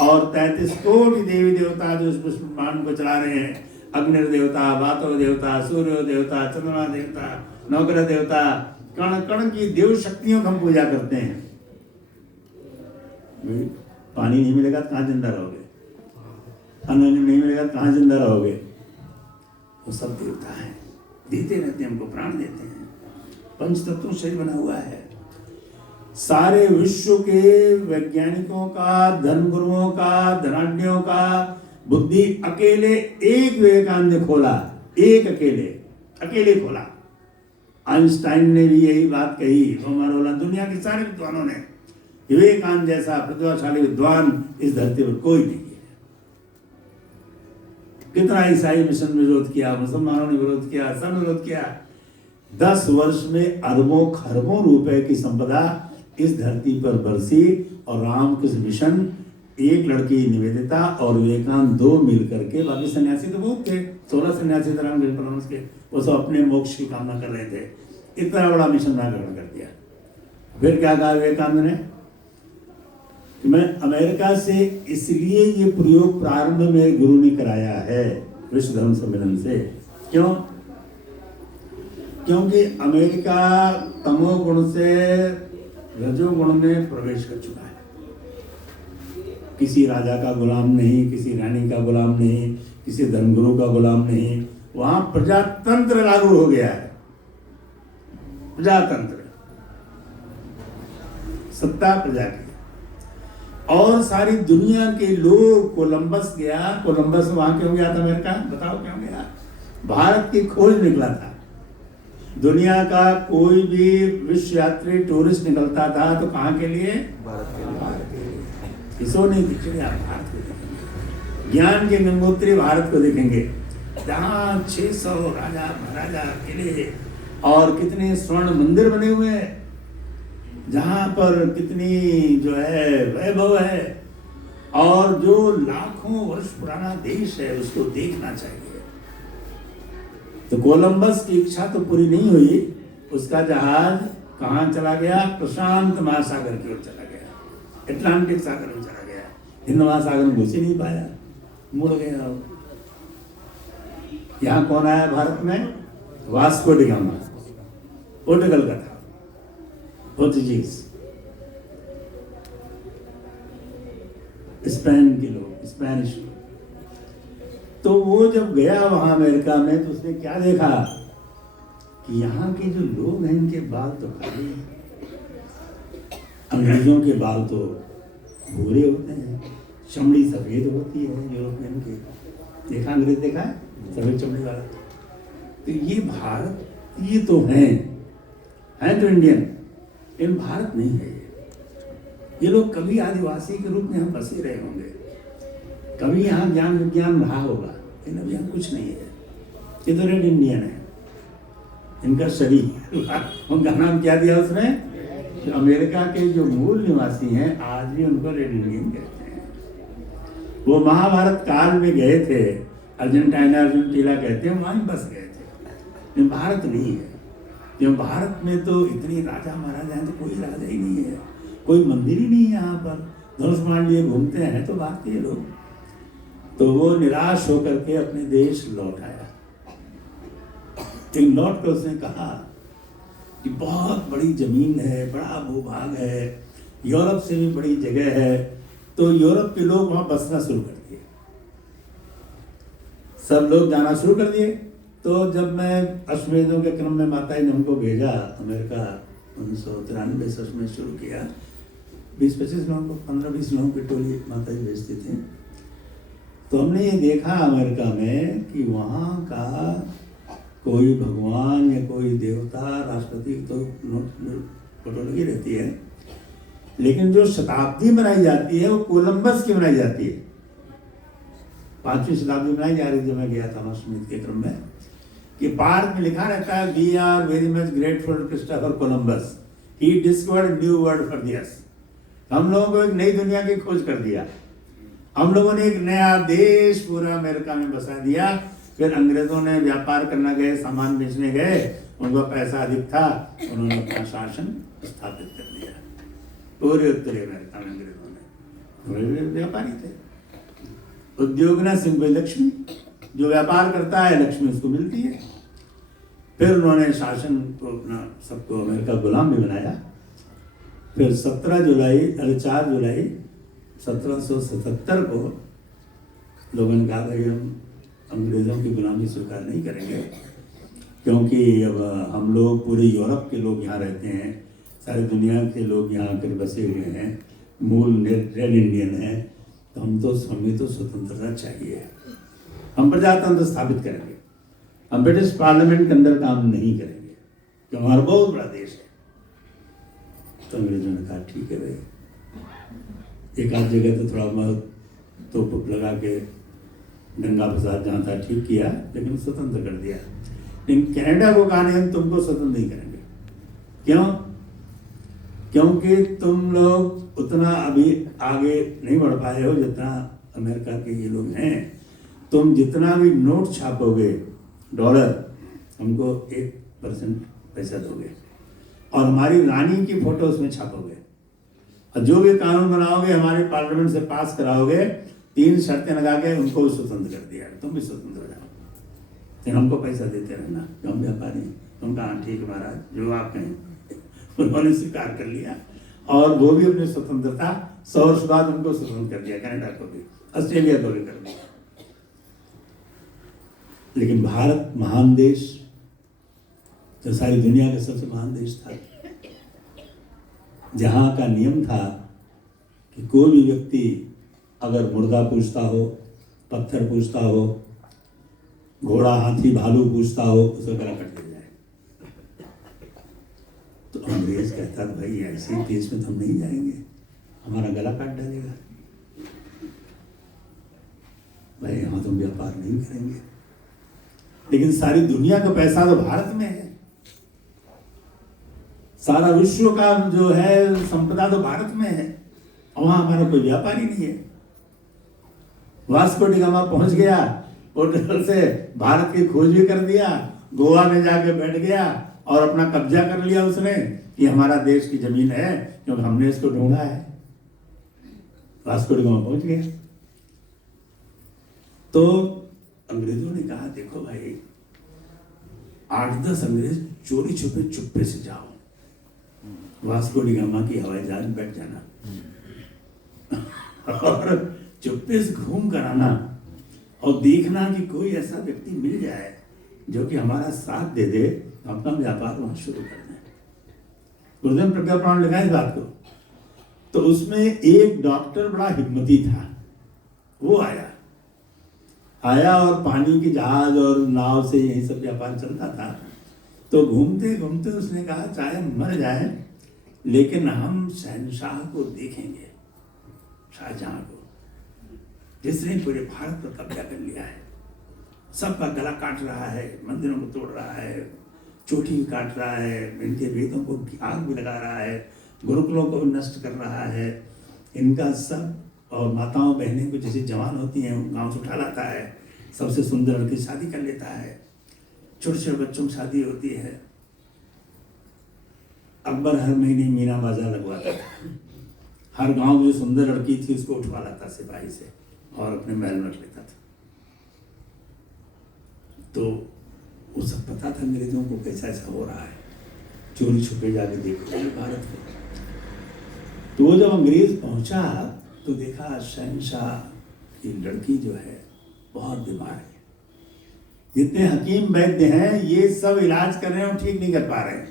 और 33 कोटि देवी देवता जो इस ब्रह्मांड को चला रहे हैं, अग्नि देवता, वातो देवता, सूर्य देवता, चंद्रमा देवता, नवग्रह देवता, कण कण की देव शक्तियों की हम पूजा करते हैं। पानी नहीं मिलेगा तो कहाँ जिंदा रहोगे? अन्न नहीं मिलेगा तो कहाँ जिंदा रहोगे? वो सब देवता है, देते रहते हैं, हमको प्राण देते हैं। पंच तत्वों से बना हुआ है। सारे विश्व के वैज्ञानिकों का, धर्मगुरुओं का, धनाढ्यों का बुद्धि अकेले एक विवेकानंद ने खोला। एक अकेले खोला। आइंस्टाइन ने भी यही बात कही। रोमारोला, दुनिया के सारे विद्वानों ने, विवेकानंद जैसा प्रतिभाशाली विद्वान इस धरती पर कोई नहीं है। कितना ईसाई मिशन ने विरोध किया, मुसलमानों ने विरोध किया, सब विरोध किया। 10 वर्ष में अरबों खरबों रुपए की संपदा इस धरती पर बरसी और रामकृष्ण मिशन, एक लड़की निवेदिता और विवेकानंद 2 मिल करके, बाकी सन्यासी तो बहुत थे, 16 सन्यासी थे रामकृष्ण परमहंस के, वो सब अपने मोक्ष की कामना कर रहे थे। इतना बड़ा मिशन ना ग्रहण कर दिया। फिर क्या कहा विवेकानंद ने? मैं अमेरिका से इसलिए ये प्रयोग प्रारंभ में गुरु ने कराया है विश्व धर्म सम्मेलन से। क्यों? क्योंकि अमेरिका तमोगुण से रजोगुण में प्रवेश कर चुका है। किसी राजा का गुलाम नहीं, किसी रानी का गुलाम नहीं, किसी धर्मगुरु का गुलाम नहीं। वहां प्रजातंत्र लागू हो गया है। प्रजातंत्र, सत्ता प्रजा की। और सारी दुनिया के लोग, कोलंबस गया, कोलंबस वहां क्यों गया था अमेरिका? बताओ क्यों गया? भारत की खोज निकला था। दुनिया का कोई भी विश्व यात्री टूरिस्ट निकलता था तो कहाँ के लिए? भारत के लिए। किसो नहीं दिखेंगे, आप भारत को देखेंगे। ज्ञान के गंगोत्री भारत को देखेंगे, जहाँ 600 राजा महाराजा किले और कितने स्वर्ण मंदिर बने हुए हैं, जहाँ पर कितनी जो है वैभव है, और जो लाखों वर्ष पुराना देश है, उसको देखना चाहिए। तो कोलंबस की इच्छा तो पूरी नहीं हुई। उसका जहाज कहाँ चला गया? प्रशांत महासागर की ओर चला गया, अटलांटिक सागर में चला गया। हिंद महासागर में घुस ही नहीं पाया, मुड़ गया। यहाँ कौन आया भारत में? वास्को डी गामा, पोर्टुगल का था, पोर्चुगीज, स्पेन के लोग, स्पेनिश लोग। तो वो जब गया वहां अमेरिका में, तो उसने क्या देखा कि यहाँ के जो लोग हैं, इनके बाल तो काले हैं, अंग्रेजों के बाल तो भूरे होते हैं, चमड़ी सफेद होती है यूरोपियन की। देखा अंग्रेज? देखा है सफेद चमड़ी वाला? तो ये भारत, ये तो हैं तो इंडियन, लेकिन भारत नहीं है। ये लोग कभी आदिवासी के रूप में हम बसे रहे होंगे। कभी यहाँ ज्ञान विज्ञान रहा होगा, लेकिन अभी यहाँ कुछ नहीं है। ये तो रेड इंडियन है, इनका शरीर उनका नाम क्या दिया उसने? तो अमेरिका के जो मूल निवासी हैं आज भी उनको रेड इंडियन कहते हैं। वो महाभारत काल में गए थे, अर्जेंटीना कहते हैं, वहाँ बस गए थे, लेकिन भारत नहीं है। क्यों? भारत में तो इतनी राजा महाराजा हैं, तो कोई राजा ही नहीं है, कोई मंदिर ही नहीं है यहाँ पर। धनुष बाण लिए घूमते हैं तो भारतीय लोग। तो वो निराश होकर के अपने देश लौट आया। लेकिन लौट कर उसने कहा कि बहुत बड़ी जमीन है, बड़ा भूभाग है, यूरोप से भी बड़ी जगह है। तो यूरोप के लोग वहाँ बसना शुरू कर दिए, सब लोग जाना शुरू कर दिए। तो जब मैं अश्वमेधों के क्रम में माता जी ने हमको भेजा अमेरिका 1993 में शुरू किया, 20-25 लोगों को, 15-20 लोगों की टोली माता जी भेजती थी। तो हमने ये देखा अमेरिका में कि वहाँ का कोई भगवान या कोई देवता, राष्ट्रपति तो फोटो लगी रहती है, लेकिन जो शताब्दी मनाई जाती है वो कोलंबस की मनाई जाती है। 5वीं शताब्दी मनाई जा रही थी जब मैं गया था अश्वमेध के क्रम में, कि पार्क में लिखा रहता है we are very much grateful to Christopher Columbus, he discovered New World for this. हम लोगों को एक नई दुनिया की खोज कर दिया, हम लोगों ने एक नया देश पूरा अमेरिका में बसा दिया। फिर अंग्रेजों ने व्यापार करना गए, सामान बेचने गए, उनका पैसा अधिक था, उन्होंने अपना शासन स्थापित कर दिया पूरे उत्तरी अमेरिका में। अंग्रेजों ने व्यापारी थे, उद्योग ना सिंह लक्ष्मी, जो व्यापार करता है लक्ष्मी उसको मिलती है। फिर उन्होंने शासन को अपना सबको अमेरिका गुलाम भी बनाया। फिर 4 जुलाई 1777 को लोगों ने कहा भाई हम अंग्रेज़ों की गुलामी स्वीकार नहीं करेंगे, क्योंकि अब हम लोग पूरे यूरोप के लोग यहाँ रहते हैं, सारी दुनिया के लोग यहाँ आकर बसे हुए हैं, मूल रेड इंडियन है, तो हमें तो स्वतंत्रता चाहिए, हम प्रजातंत्र स्थापित करेंगे, हम ब्रिटिश पार्लियामेंट के अंदर काम नहीं करेंगे, क्योंकि हमारा बहुत बड़ा देश है। तो अंग्रेजों ने कहा ठीक है भाई, एक आध जगह तो थोड़ा तोप लगा के दंगा फसाद जहाँ था ठीक किया, लेकिन स्वतंत्र कर दिया। लेकिन कनाडा को कहा नहीं हम तुमको स्वतंत्र नहीं करेंगे। क्यों? क्योंकि तुम लोग उतना अभी आगे नहीं बढ़ पाए हो जितना अमेरिका के ये लोग हैं। तुम जितना भी नोट छापोगे डॉलर, हमको 1% पैसा दोगे, और हमारी रानी की फोटो उसमें छापोगे, और जो भी कानून बनाओगे हमारे पार्लियामेंट से पास कराओगे, 3 शर्तें लगा के उनको स्वतंत्र कर दिया, तुम भी स्वतंत्र हो जाओ, लेकिन हमको पैसा देते रहना, हम व्यापारी। तुम कहा ठीक है महाराज, जो आप कहें। उन्होंने स्वीकार कर लिया, और वो भी अपनी स्वतंत्रता 100 वर्ष बाद उनको स्वतंत्र कर दिया, कनाडा को भी, ऑस्ट्रेलिया को भी कर दिया। लेकिन भारत महान देश, जो सारी दुनिया का सबसे महान देश था, जहाँ का नियम था कि कोई भी व्यक्ति अगर मुर्दा पूछता हो, पत्थर पूछता हो, घोड़ा हाथी भालू पूछता हो, उसे गला काट दिया जाए। तो अंग्रेज कहता भाई ऐसे देश में तो हम नहीं जाएंगे, हमारा गला काट डालेगा भाई, यहाँ तो हम व्यापार नहीं करेंगे। लेकिन सारी दुनिया का पैसा तो भारत में है, सारा विश्व का जो है संपदा तो भारत में है, और वहां हमारा कोई व्यापारी नहीं है। वास्को डी गामा पहुंच गया, पोर्टुगल से भारत की खोज भी कर दिया, गोवा में जाके बैठ गया और अपना कब्जा कर लिया उसने कि हमारा देश की जमीन है, क्योंकि हमने इसको ढूंढा है। वास्को डी गामा पहुंच गया। तो अंग्रेजों ने कहा देखो भाई, 8-10 अंग्रेज चोरी छुपे चुप्पे से जाओ, वास्को डी गामा की हवाई जहाज में बैठ जाना और चुप्पे से घूम कर आना, और देखना कि कोई ऐसा व्यक्ति मिल जाए जो कि हमारा साथ दे दे, अपना व्यापार वहां शुरू कर दें। गुरुदेव प्रज्ञा पुराण लिखा है इस बात को। तो उसमें एक डॉक्टर बड़ा हिम्मती था, वो आया और पानी की जहाज और नाव से यही सब व्यापार चलता था। तो घूमते घूमते उसने कहा चाहे मर जाए लेकिन हम शहनशाह को देखेंगे, शाहजहां को। जिसने पूरे भारत पर कब्जा कर लिया है, सबका गला काट रहा है, मंदिरों को तोड़ रहा है, चोटी काट रहा है, इनके वेदों को आग भी लगा रहा है, गुरुकुलों को नष्ट कर रहा है, इनका सब। और माताओं बहनें को जैसे जवान होती हैं गाँव से उठा लाता है, सबसे सुंदर लड़की शादी कर लेता है, छोटे छोटे बच्चों की शादी होती है। अकबर हर महीने मीना बाजार लगवाता था, हर गांव में जो सुंदर लड़की थी उसको उठवा लाता सिपाही से और अपने महल में रख लेता था। तो वो सब पता था अंग्रेजों को कैसा ऐसा हो रहा है, चोरी छुपे जाके देखो भारत में। तो वो जब अंग्रेज पहुंचा तो देखा शहंशाह की लड़की जो है बहुत बीमार है, जितने हकीम वैद्य हैं ये सब इलाज कर रहे हैं और ठीक नहीं कर पा रहे हैं।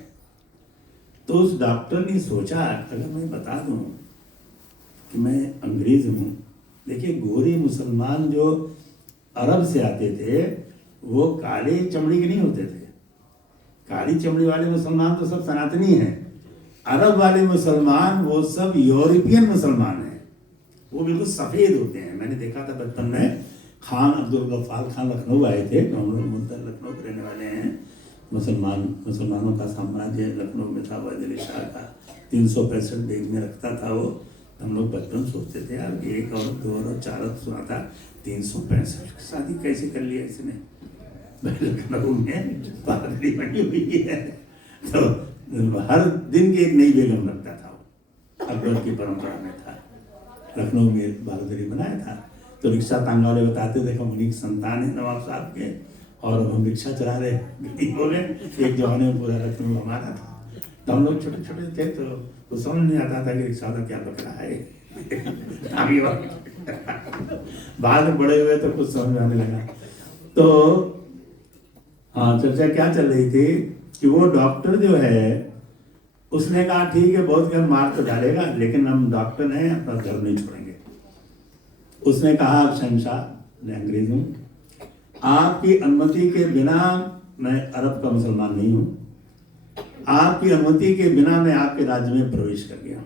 तो उस डॉक्टर ने सोचा अगर मैं बता दूं कि मैं अंग्रेज हूँ। देखिए गोरे मुसलमान जो अरब से आते थे वो काले चमड़ी के नहीं होते थे, काली चमड़ी वाले मुसलमान तो सब सनातनी हैं। अरब वाले मुसलमान वो सब यूरोपियन मुसलमान हैं, वो बिल्कुल सफ़ेद होते हैं। मैंने देखा था बचपन में, खान अब्दुल गफ्फार खान लखनऊ आए थे, हम लोग मुल्तान लखनऊ के रहने वाले हैं। मुसलमानों का साम्राज्य लखनऊ में था, वजीर शाह का 365 बेग में रखता था वो। हम लोग बचपन सोचते थे यार एक और दो और चार और सुना था 365 शादी कैसे कर लिया इसने, लखनऊ में पागली बनी हुई है। तो हर दिन की एक नई बेगम रखता था वो, अकबर की परंपरा में था, लखनऊ में बहादुरी बनाया था। तो रिक्शा तांगा वाले बताते थे हम उन्हीं की संतान है नवाब साहब के, और हम रिक्शा चला रहे गरीबों में, एक जमाने में पूरा लखनऊ हमारा था। तो हम लोग छोटे छोटे थे तो समझ नहीं आता था कि रिक्शा का क्या पकड़ा है आगे बाद में बड़े हुए तो कुछ समझ आने लगा। तो हाँ, चर्चा क्या चल रही थी कि वो डॉक्टर जो है उसने कहा ठीक है बहुत घर मार तो डालेगा लेकिन हम डॉक्टर हैं, अपना घर नहीं छोड़ेंगे। उसने कहा शहंशाह मैं अंग्रेज हूँ, आपकी अनुमति के बिना मैं अरब का मुसलमान नहीं हूँ, आपकी अनुमति के बिना मैं आपके राज्य में प्रवेश कर गया।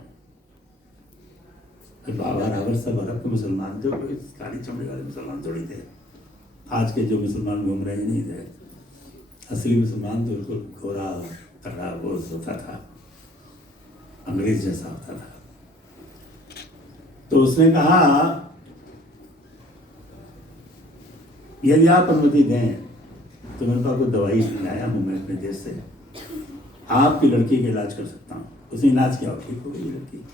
बाबर सब अरब के मुसलमान थे, कोई काली चमड़ी वाले मुसलमान थोड़ी थे। आज के जो मुसलमान घूम रहे नहीं थे, असली मुसलमान तो बिल्कुल गोरा तगड़ा वो होता था, अंग्रेज जैसा होता था। तो उसने कहा यदि आप अनुमति दें तो मेरे पास कोई दवाई लाया हूँ मैं अपने देश से, आपकी लड़की का इलाज कर सकता हूँ। उसने इलाज किया, ठीक हो गई लड़की।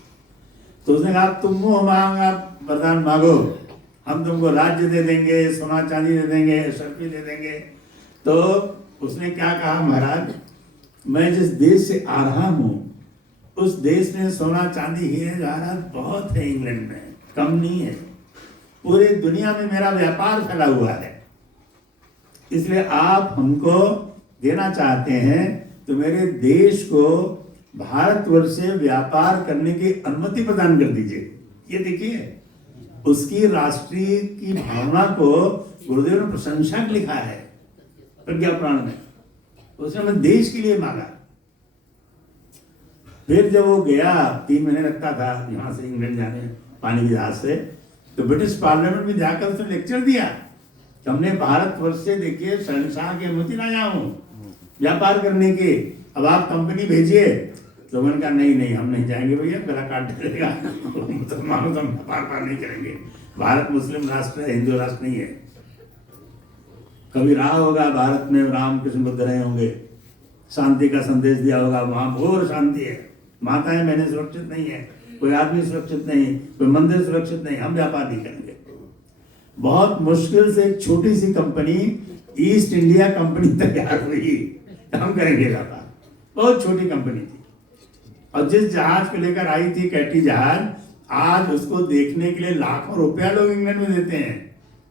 तो उसने कहा तुम मुँह मांग आप वरदान मांगो, हम तुमको राज्य दे देंगे, सोना चांदी दे देंगे, शर्फी दे देंगे। तो उसने क्या कहा महाराज मैं जिस देश से आ रहा हूँ उस देश में सोना चांदी हीरे जवाहरात बहुत है, इंग्लैंड में कम नहीं है, पूरे दुनिया में मेरा व्यापार फैला हुआ है, इसलिए आप हमको देना चाहते हैं तो मेरे देश को भारतवर्ष से व्यापार करने की अनुमति प्रदान कर दीजिए। ये देखिए उसकी राष्ट्रीय की भावना को गुरुदेव ने प्रशंसा लिखा है प्रज्ञा पुराण में। उसने मैं देश के लिए मांगा। फिर जब वो गया 3 महीने लगता था यहाँ से इंग्लैंड जाने पानी के जहाज से, तो ब्रिटिश पार्लियामेंट में जाकर उसने लेक्चर दिया कि हमने भारतवर्ष से देखिए शहंशाह की अनुमति लाया हूँ व्यापार करने की, अब आप कंपनी भेजिए। तो उन्होंने कहा नहीं हम नहीं जाएंगे भैया, गला काट देगा, मुसलमानों से हम व्यापार नहीं करेंगे, भारत मुस्लिम राष्ट्र है, हिंदू राष्ट्र नहीं है। कभी रहा होगा भारत में राम कृष्ण बुद्ध रहे होंगे, शांति का संदेश दिया होगा, वहां घोर शांति है, माताएं बहनें सुरक्षित नहीं है, कोई आदमी सुरक्षित नहीं, कोई मंदिर सुरक्षित नहीं, हम व्यापार नहीं करेंगे। बहुत मुश्किल से एक छोटी सी कंपनी ईस्ट इंडिया कंपनी तैयार हुई, हम करेंगे व्यापार, बहुत छोटी कंपनी थी। और जिस जहाज को लेकर आई थी कैटी जहाज, आज उसको देखने के लिए लाखों रुपया लोग इंग्लैंड में देते हैं,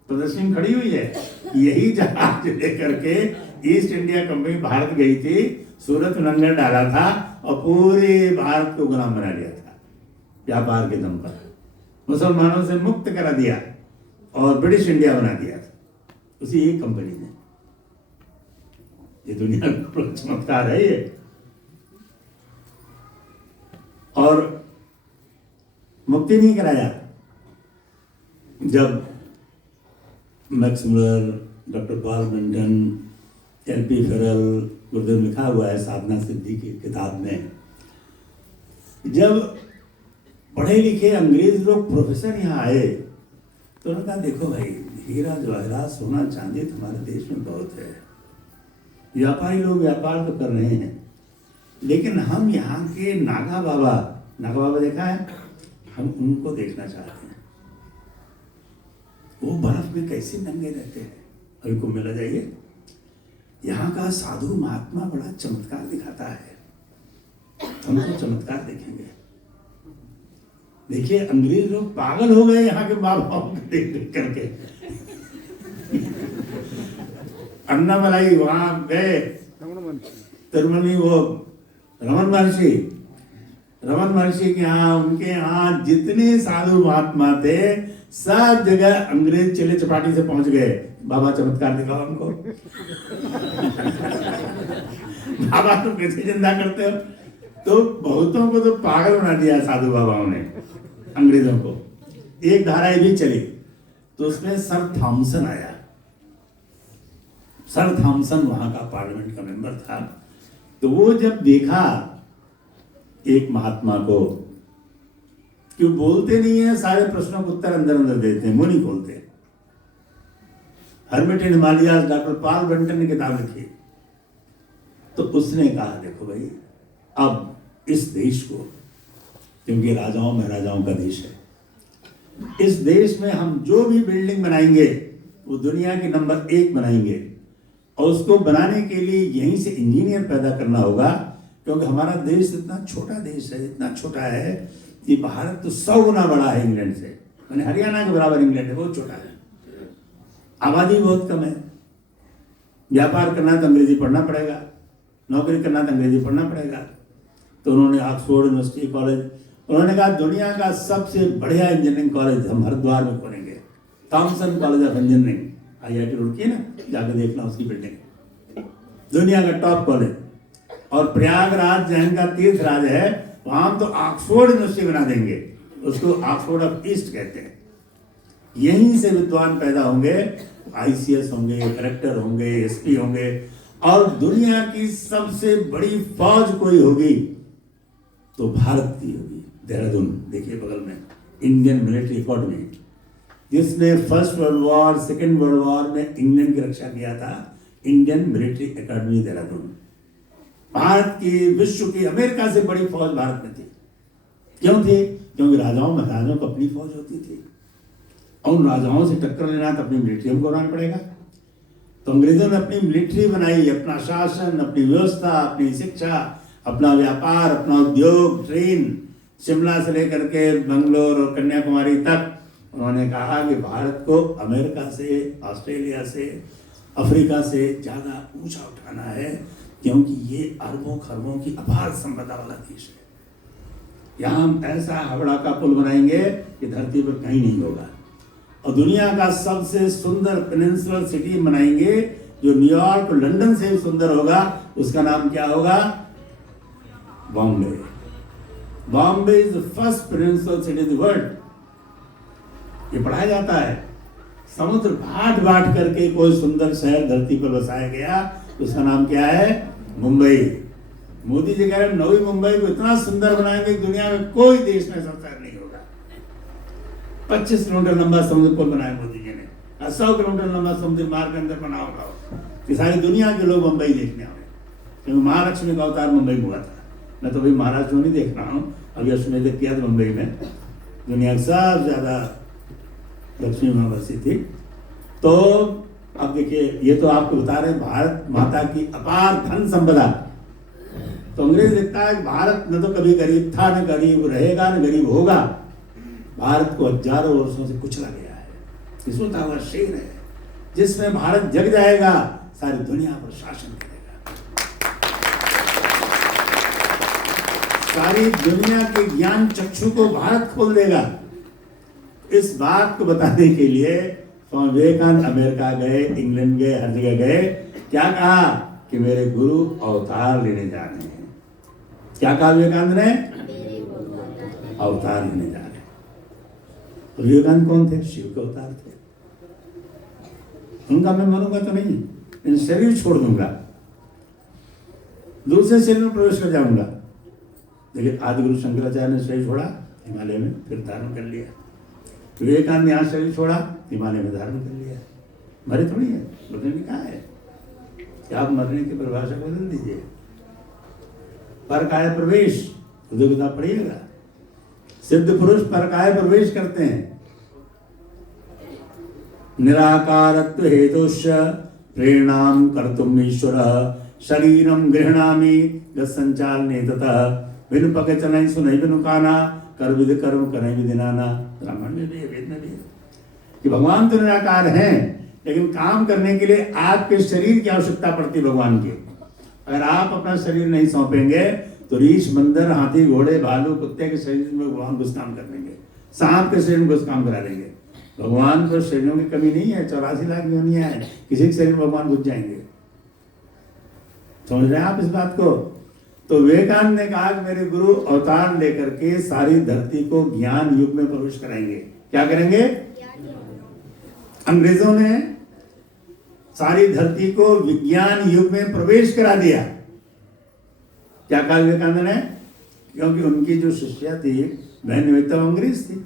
प्रदर्शनी खड़ी हुई है। यही जहाज लेकर के ईस्ट इंडिया कंपनी भारत गई थी, सूरत में लंगर डाला था और पूरे भारत को गुलाम बना लिया था व्यापार के दम पर, मुसलमानों से मुक्त करा दिया और ब्रिटिश इंडिया बना दिया था उसी एक कंपनी ने। ये दुनिया का चमत्कार है ये। और मुक्ति नहीं कराया। जब Max Muller, doctor Paul Brunton, LP. Feral, गुरुदेव लिखा हुआ है साधना सिद्धि की किताब में। जब पढ़े लिखे अंग्रेज लोग प्रोफेसर यहाँ आए तो उन्होंने कहा देखो भाई, हीरा जवाहरात सोना चांदी तुम्हारे देश में बहुत है, व्यापारी लोग व्यापार तो कर रहे हैं, लेकिन हम यहाँ के नागा बाबा देखा है, हम उनको देखना चाहते हैं। वो बर्फ में कैसे नंगे रहते हैं, अभी कुंभ मेला जाइए, यहाँ का साधु महात्मा बड़ा चमत्कार दिखाता है, हम तो चमत्कार देखेंगे। देखिए अंग्रेज लोग पागल हो गए यहाँ के माँ बाप को देख देख करके। अन्नामलाई वहां गए, तिरुमली वो रमन महर्षि के यहाँ, उनके यहाँ जितने साधु महात्मा थे सब जगह अंग्रेज चले चपाटी से पहुंच गए, बाबा चमत्कार दिखाओ हमको। बाबा तो कैसे जिंदा करते हो? तो बहुतों को तो पागल बना दिया साधु बाबाओं ने, अंग्रेजों को। एक धारा भी चली तो उसमें सर थॉमसन आया। सर थॉमसन वहां का पार्लियामेंट का मेंबर था। तो वो जब देखा एक महात्मा को, क्यों बोलते नहीं है, सारे प्रश्नों को उत्तर अंदर अंदर देते हैं, मुंह नहीं खोलते। हर्मिट इन हिमालयाज, डॉक्टर पॉल ब्रंटन ने किताब लिखी। तो उसने कहा देखो भाई, अब इस देश को, क्योंकि राजाओं महाराजाओं का देश है, इस देश में हम जो भी बिल्डिंग बनाएंगे वो दुनिया की नंबर 1 बनाएंगे, और उसको बनाने के लिए यहीं से इंजीनियर पैदा करना होगा, क्योंकि हमारा देश इतना छोटा देश है, इतना छोटा है कि भारत तो 100 गुना बड़ा है इंग्लैंड से, मैंने हरियाणा के बराबर इंग्लैंड है, बहुत छोटा है, आबादी बहुत कम है। व्यापार करना तो अंग्रेजी पढ़ना पड़ेगा, नौकरी करना तो अंग्रेजी पढ़ना पड़ेगा। तो उन्होंने ऑक्सफोर्ड यूनिवर्सिटी कॉलेज, उन्होंने कहा दुनिया का सबसे बढ़िया इंजीनियरिंग कॉलेज हम हरिद्वार में खोलेंगे, Thomson College of Engineering, IIT Roorkee ना, जाकर देखना उसकी बिल्डिंग, दुनिया का टॉप कॉलेज। और प्रयागराज जैन का तीर्थ राज है, वहां तो ऑक्सफोर्ड यूनिवर्सिटी बना देंगे, उसको ऑक्सफोर्ड ऑफ ईस्ट कहते हैं। यहीं से विद्वान पैदा होंगे, ICS होंगे, कलेक्टर होंगे, SP होंगे, और दुनिया की सबसे बड़ी फौज कोई होगी तो भारत की होगी, देहरादून देखिए बगल में, इंडियन मिलिट्री अकेडमी, जिसने first world war, second world war में इंग्लैंड की रक्षा किया था, Indian military academy Dehradun. Bharat की, विश्व की, अमेरिका से बड़ी फौज भारत में थी। क्यों थी? क्योंकि राजाओं महाराजाओं को अपनी फौज होती थी, और उन राजाओं से टक्कर लेना तो अपनी मिलिट्री हमको बनाना पड़ेगा। तो अंग्रेजों ने अपनी मिलिट्री बनाई, अपना शासन, अपनी व्यवस्था, अपनी शिक्षा, अपना व्यापार, अपना उद्योग, ट्रेन, शिमला से लेकर के बंगलोर और कन्याकुमारी तक। उन्होंने कहा कि भारत को अमेरिका से, ऑस्ट्रेलिया से, अफ्रीका से ज़्यादा ऊंचा उठाना है, क्योंकि ये अरबों खरबों की अपार संपदा वाला देश है। यहाँ हम ऐसा हावड़ा का पुल बनाएंगे कि धरती पर कहीं नहीं होगा, और दुनिया का सबसे सुंदर पेनिनसुलर सिटी बनाएंगे जो न्यूयॉर्क और लंदन से भी सुंदर होगा। उसका नाम क्या होगा? Bombay. Bombay is the first peninsular city in the world. ये पढ़ाया जाता है। समुद्र घाट घाट करके कोई सुंदर शहर धरती पर बसाया गया, उसका नाम क्या है? मुंबई। मोदी जी कह रहे हैं नवी मुंबई को इतना सुंदर बनाएंगे कि दुनिया में कोई देश में ऐसा शहर नहीं होगा। 25 किलोमीटर लंबा समुद्र पुल बनाया मोदी जी ने, 100 किलोमीटर लंबा समुद्र मार्ग के अंदर बना होगा कि सारी दुनिया के लोग मुंबई देखने आए, क्योंकि महालक्ष्मी का अवतार मुंबई में हुआ था। मैं तो अभी महाराष्ट्र में नहीं देख रहा हूँ, अभी अश्वमेध किया था मुंबई में, दुनिया की सबसे ज्यादा लक्ष्मी महावसी थी। तो अब देखिए, ये तो आपको बता रहे भारत माता की अपार धन संपदा। तो अंग्रेज लिखता है भारत न तो कभी गरीब था, न गरीब रहेगा, न गरीब होगा। भारत को हजारों वर्षों से कुचला गया है, किस्मत हुआ शेर है, जिसमें भारत जग जाएगा, सारी दुनिया पर शासन करेगा, सारी दुनिया के ज्ञान चक्षु को भारत खोल देगा। इस बात को बताने के लिए स्वामी विवेकानंद अमेरिका गए, इंग्लैंड गए, हर जगह गए। क्या कहा कि मेरे गुरु अवतार लेने जा रहे हैं। क्या कहा विवेकानंद ने? अवतार लेने जा रहे हैं। तो विवेकानंद कौन थे? शिव के अवतार थे। उनका मैं मरूंगा तो नहीं, इन शरीर छोड़ दूंगा, दूसरे शरीर में प्रवेश कर जाऊंगा। देखिए आदि गुरु शंकराचार्य ने शरीर छोड़ा हिमालय में, फिर धारण कर लिया। विवेकानंद यहाँ शरीर छोड़ा हिमालय में धारण कर लिया। मरे थोड़ी है, बुद्ध ने कहा है कि आप मरने की परिभाषा को बदल दीजिए। परकाय प्रवेश उद्योगता पड़िएगा। सिद्ध पुरुष परकाय प्रवेश करते हैं। निराकारत्व हेतुश्च प्रेरणाम कर्तुम ईश्वर शरीरम गृह्णामि संचालने ततः बिनु पके चलय सुनय बिनु काना कर विधि कर्म करय विधि नाना। ब्राह्मण में भी है, वेद में भी है कि भगवान तो निराकार हैं, लेकिन काम करने के लिए आपके शरीर की आवश्यकता पड़ती है भगवान की। अगर आप अपना शरीर नहीं सौंपेंगे तो रीछ, बंदर, हाथी, घोड़े, भालू, कुत्ते के शरीर में भगवान कुछ काम कर देंगे, सांप के शरीर में कुछ काम करा देंगे। भगवान को शरीरों की कमी नहीं है, 84 लाख योनियां हैं, किसी के शरीर में भगवान घुस जाएंगे। समझ रहे हैं आप इस बात को? तो विवेकानंद ने कहा कि मेरे गुरु अवतार लेकर के सारी धरती को ज्ञान युग में प्रवेश कराएंगे। क्या करेंगे? अंग्रेजों ने सारी धरती को विज्ञान युग में प्रवेश करा दिया। क्या कहा विवेकानंद ने? क्योंकि उनकी जो शिष्या थी बहन निवेदिता अंग्रेज थी,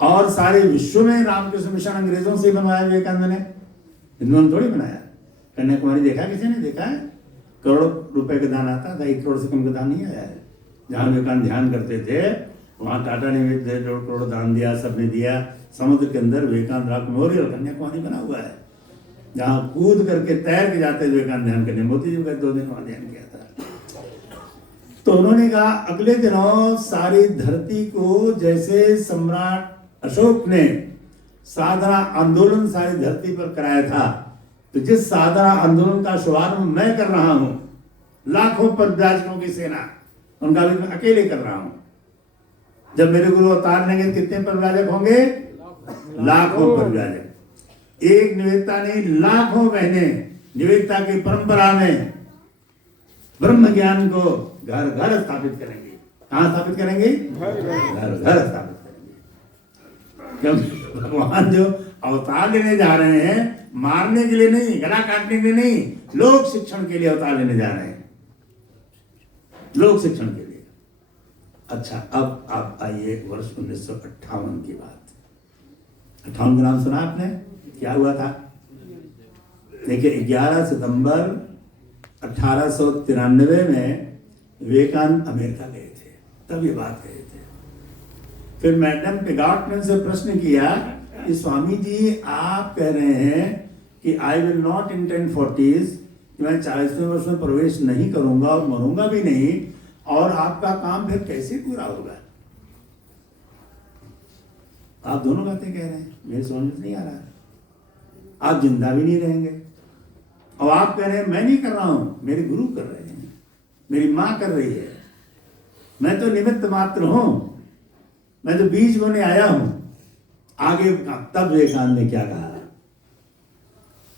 और सारे विश्व में रामकृष्ण मिशन अंग्रेजों से बनवाया विवेकानंद ने, हिंदुओं ने थोड़ी बनाया। कन्याकुमारी देखा किसी ने? देखा है? करोड़ों रुपए का दान आता था, 1 करोड़ से कम का दान नहीं आया है। जहां विवेकानंद ध्यान करते थे वहां टाटा ने भी 1.5 करोड़ दान दिया, सबने दिया। समुद्र के अंदर विवेकानंद रॉक मेमोरियल कन्याकुमारी बना हुआ है, जहां कूद करके तैर के जाते विवेकानंद ध्यान करने। मोदी जी का 2 दिन वहां ध्यान किया था। तो उन्होंने कहा अगले दिनों सारी धरती को, जैसे सम्राट अशोक ने साधना आंदोलन सारी धरती पर कराया था, तो जिस साधना आंदोलन का शुभारंभ मैं कर रहा हूं, लाखों परिव्राजकों की सेना, उनका भी मैं अकेले कर रहा हूं। जब मेरे गुरु अवतार लेंगे कितने परिव्राजक होंगे? लाखों परिव्राजक। एक निवेदिता नहीं, लाखों बहनें निवेदिता की परंपरा में ब्रह्म ज्ञान को घर घर स्थापित करेंगे। कहां स्थापित करेंगे? घर घर स्थापित करेंगे। क्योंकि भगवान जो अवतार लेने जा रहे हैं, मारने के लिए नहीं, गला काटने के लिए नहीं, लोक शिक्षण के लिए अवतार लेने जा रहे हैं, लोक शिक्षण के लिए। अच्छा, अब आप आइए वर्ष 1958 की बात। 58 का नाम सुना आपने? क्या हुआ था? देखिए 11 सितंबर 1893 में विवेकानंद अमेरिका गए थे, तब ये बात कहे थे। फिर मैडम पिगॉट ने उनसे प्रश्न किया कि स्वामी जी आप कह रहे हैं कि I will not in 1040s, मैं 40वें वर्ष में प्रवेश नहीं करूंगा और मरूंगा भी नहीं, और आपका काम फिर कैसे पूरा होगा? आप दोनों बातें कह रहे हैं, मेरे समझ में नहीं आ रहा है। आप जिंदा भी नहीं रहेंगे, और आप कह रहे हैं मैं नहीं कर रहा हूं, मेरे गुरु कर रहे हैं, मेरी मां कर रही है, मैं तो निमित्त मात्र हूं, मैं तो बीज बोने आया हूं। आगे तब विवेकानंद ने क्या कहा?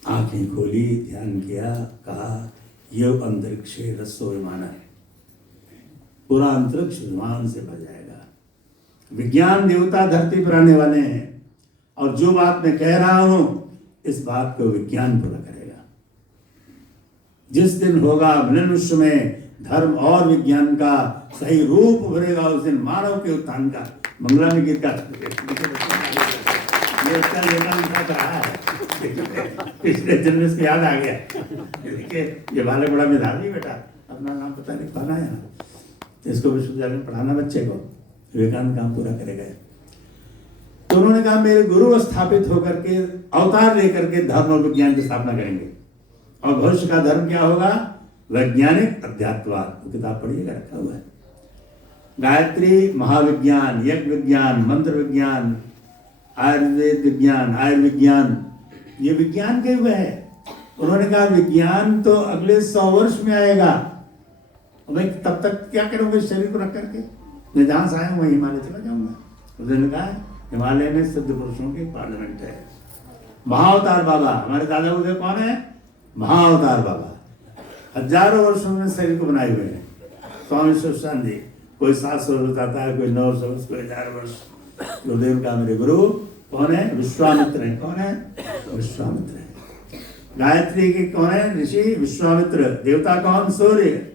आंखें खोली, ध्यान किया, कहा ये अंतरिक्षे रसो विमान है, पूरा अंतरिक्ष विमान से भर जाएगा। विज्ञान देवता धरती पर आने वाले हैं, और जो बात मैं कह रहा हूं इस बात को विज्ञान पूरा करेगा। जिस दिन होगा मिलन विश्व में धर्म और विज्ञान का सही रूप उभरेगा, उस दिन मानव के उत्थान का मंगला में गीत का पिछले जन्म से याद आ गया। देखिए ये बालक बड़ा मेधावी बेटा, अपना नाम पता नहीं पाना है, इसको विश्वविद्यालय में पढ़ाना बच्चे को, विवेकानंद काम पूरा करेगा। तो उन्होंने कहा मेरे गुरु स्थापित होकर के अवतार लेकर के धर्म और विज्ञान की स्थापना करेंगे, और भविष्य का धर्म क्या होगा? वैज्ञानिक अध्यात्मवाद। किताब पढ़िएगा, रखा हुआ है। गायत्री, महाविज्ञान, यज्ञ विज्ञान, मंत्र विज्ञान, आयुर्वेद विज्ञान, आयुर्विज्ञान, ये विज्ञान के हुए है। उन्होंने कहा विज्ञान तो अगले 100 वर्ष में आएगा, मैं तब तक क्या करूंगा शरीर को रख करके? मैं जहां से आया हूं वहीं हिमालय चला जाऊंगा। उन्होंने कहा हिमालय में सिद्ध पुरुषों की पार्लियामेंट है। महाअवतार बाबा, हमारे दादा गुरुदेव कौन है? महाअवतार बाबा, हजारों वर्षों में शरीर को बनाए हुए हैं। स्वामी शिवशान जी, कोई 700 वर्ष बताता है, कोई 900 वर्ष, कोई 1000 वर्ष। गुरुदेव का मेरे गुरु कौन है? विश्वामित्र है। कौन है? विश्वामित्र है। गायत्री के कौन है? ऋषि विश्वामित्र। देवता कौन? सूर्य।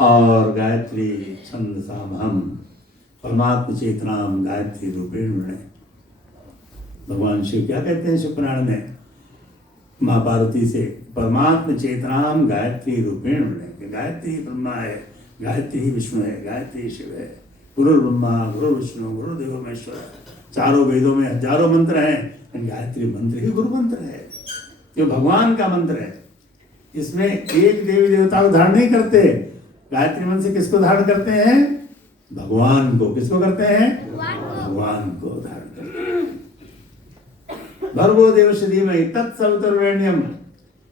और गायत्री छंदसामहम परमात्म चेतनाम गायत्री रूपेण वृणे। भगवान शिव क्या कहते हैं शिव पुराण में माँ पार्वती से? परमात्म चेतनाम गायत्री रूपेण वृणे। गायत्री ब्रह्मा है, गायत्री विष्णु है, गायत्री शिव है। गुरु ब्रह्मा गुरु विष्णु गुरु देवो महेश्वर। चारों वेदों में हजारों मंत्र हैं, गायत्री मंत्र ही गुरु मंत्र है, जो भगवान का मंत्र है। इसमें एक देवी देवता को धारण नहीं करते। गायत्री मंत्र से किसको धारण करते हैं? भगवान को। किसको करते हैं? भगवान को धारण करते हैं। भर्गो देवस्य धीमहि तत्सवितुर्वरेण्यम।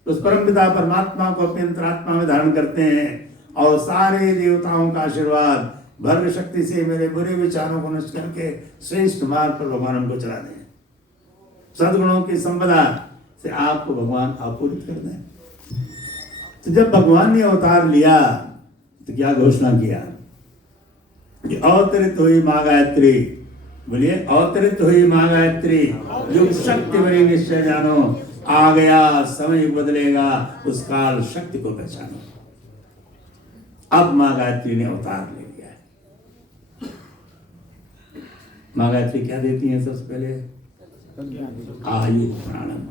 उस परम पिता परमात्मा को अपने अंतरात्मा में धारण करते हैं और सारे देवताओं का आशीर्वाद भर्ग शक्ति से मेरे बुरे विचारों को नष्ट करके श्रेष्ठ मार्ग पर भगवान हमको चला दें। सद्गुणों की संपदा से आपको भगवान आपूरित कर दें। तो जब भगवान ने अवतार लिया तो क्या घोषणा किया कि अवतरित हुई माँ गायत्री। बोलिए, अवतरित हुई माँ गायत्री। युग शक्ति बड़ी निश्चय जानो, आ गया समय बदलेगा, उस काल शक्ति को पहचानो। अब माँ गायत्री ने अवतार ले लिया है। माँ गायत्री क्या देती है? सबसे पहले आयु प्राणम।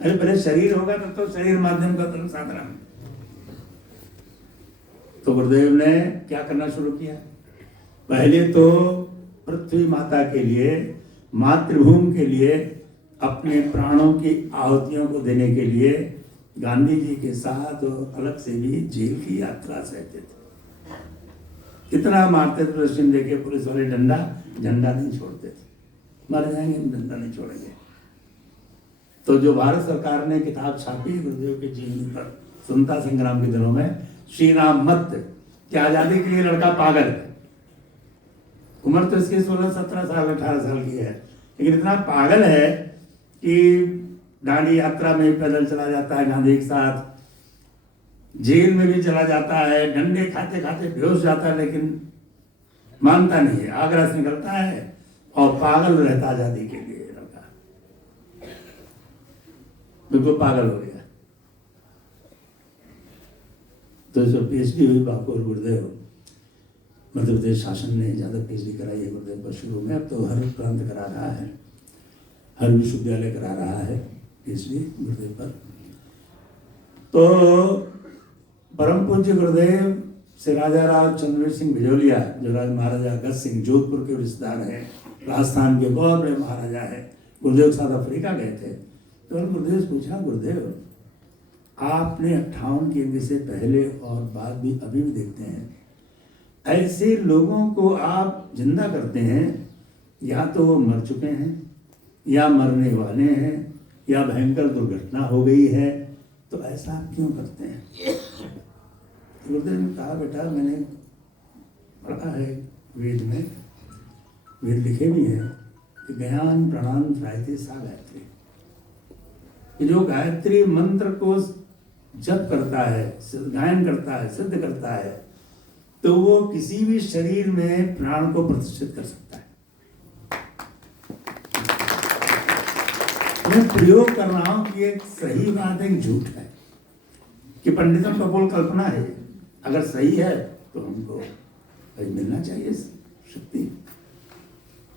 अरे पहले शरीर होगा तो शरीर माध्यम का धर्म साधन। तो गुरुदेव ने क्या करना शुरू किया? पहले तो पृथ्वी माता के लिए, मातृभूमि के लिए अपने प्राणों की आहुतियों को देने के लिए गांधी जी के साथ अलग से भी जेल की यात्रा सहते थे। कितना मारते थे पश्चिम देखे पुलिस वाले, झंडा नहीं छोड़ते थे। मर जाएंगे झंडा नहीं छोड़ेंगे। तो जो भारत सरकार ने किताब छापी गुरुदेव के जीवन पर स्वतंत्रता संग्राम के दिनों में, श्री राम मत कि आजादी के लिए लड़का पागल है। उम्र तो इसकी 16-17 साल 18 साल की है, लेकिन इतना पागल है कि दांडी यात्रा में पैदल चला जाता है गांधी के साथ, जेल में भी चला जाता है, डंडे खाते खाते बेहोश जाता है, लेकिन मानता नहीं है। आगरा से निकलता है और पागल रहता आजादी के लिए लड़का, बिल्कुल पागल हो गया। तो जो PhD हुई बापू और गुरुदेव, मध्य प्रदेश शासन ने ज़्यादा PhD कराई है गुरुदेव पर शुरू में। अब तो हर प्रांत करा रहा है, हर विश्वविद्यालय करा रहा है PhD गुरुदेव पर। तो परम पूज्य गुरुदेव से राजा राव चंद्रवीर सिंह भिजोलिया, जो महाराजा अगस्त सिंह जोधपुर के रिश्तेदार हैं, राजस्थान के बहुत बड़े महाराजा हैं, गुरुदेव के साथ अफ्रीका गए थे। तो गुरुदेव से पूछा, गुरुदेव आपने 58 की एमपी से पहले और बाद भी अभी भी देखते हैं, ऐसे लोगों को आप जिंदा करते हैं, या तो वो मर चुके हैं या मरने वाले हैं या भयंकर दुर्घटना हो गई है, तो ऐसा आप क्यों करते हैं? गुरुदेव ने कहा, बेटा मैंने पढ़ा है वेद में, वेद लिखे भी हैं कि ज्ञान प्रणाम त्रायते सा गायत्री, कि जो गायत्री मंत्र को जप करता है, गायन करता है, सिद्ध करता है, तो वो किसी भी शरीर में प्राण को प्रतिष्ठित कर सकता है। मैं प्रयोग कर रहा हूं कि एक सही बात एक झूठ है, कि पंडितों का बोल कल्पना है, अगर सही है तो हमको मिलना चाहिए शक्ति।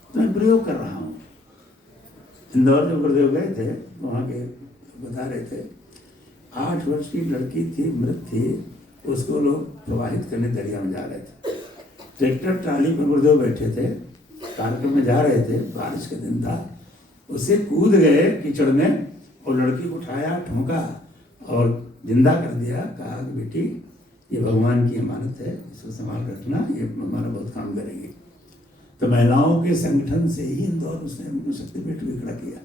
तो मैं प्रयोग कर रहा हूँ। इंदौर जब गुरुदेव गए थे, वहाँ के बता रहे थे, 8 वर्ष की लड़की थी, मृत थी, उसको लोग प्रवाहित करने दरिया में जा रहे थे। ट्रैक्टर ट्राली में गुरुदेव बैठे थे, कार्यक्रम में जा रहे थे, बारिश का दिन था, उससे कूद गए कीचड़ में और लड़की को उठाया, ठोंका और जिंदा कर दिया। कहा कि बेटी ये भगवान की अमानत है, इसको संभाल रखना, ये हमारा बहुत काम करेगी। तो महिलाओं के संगठन से ही इंदौर उसने उनको शक्तिपीठ भी खड़ा किया।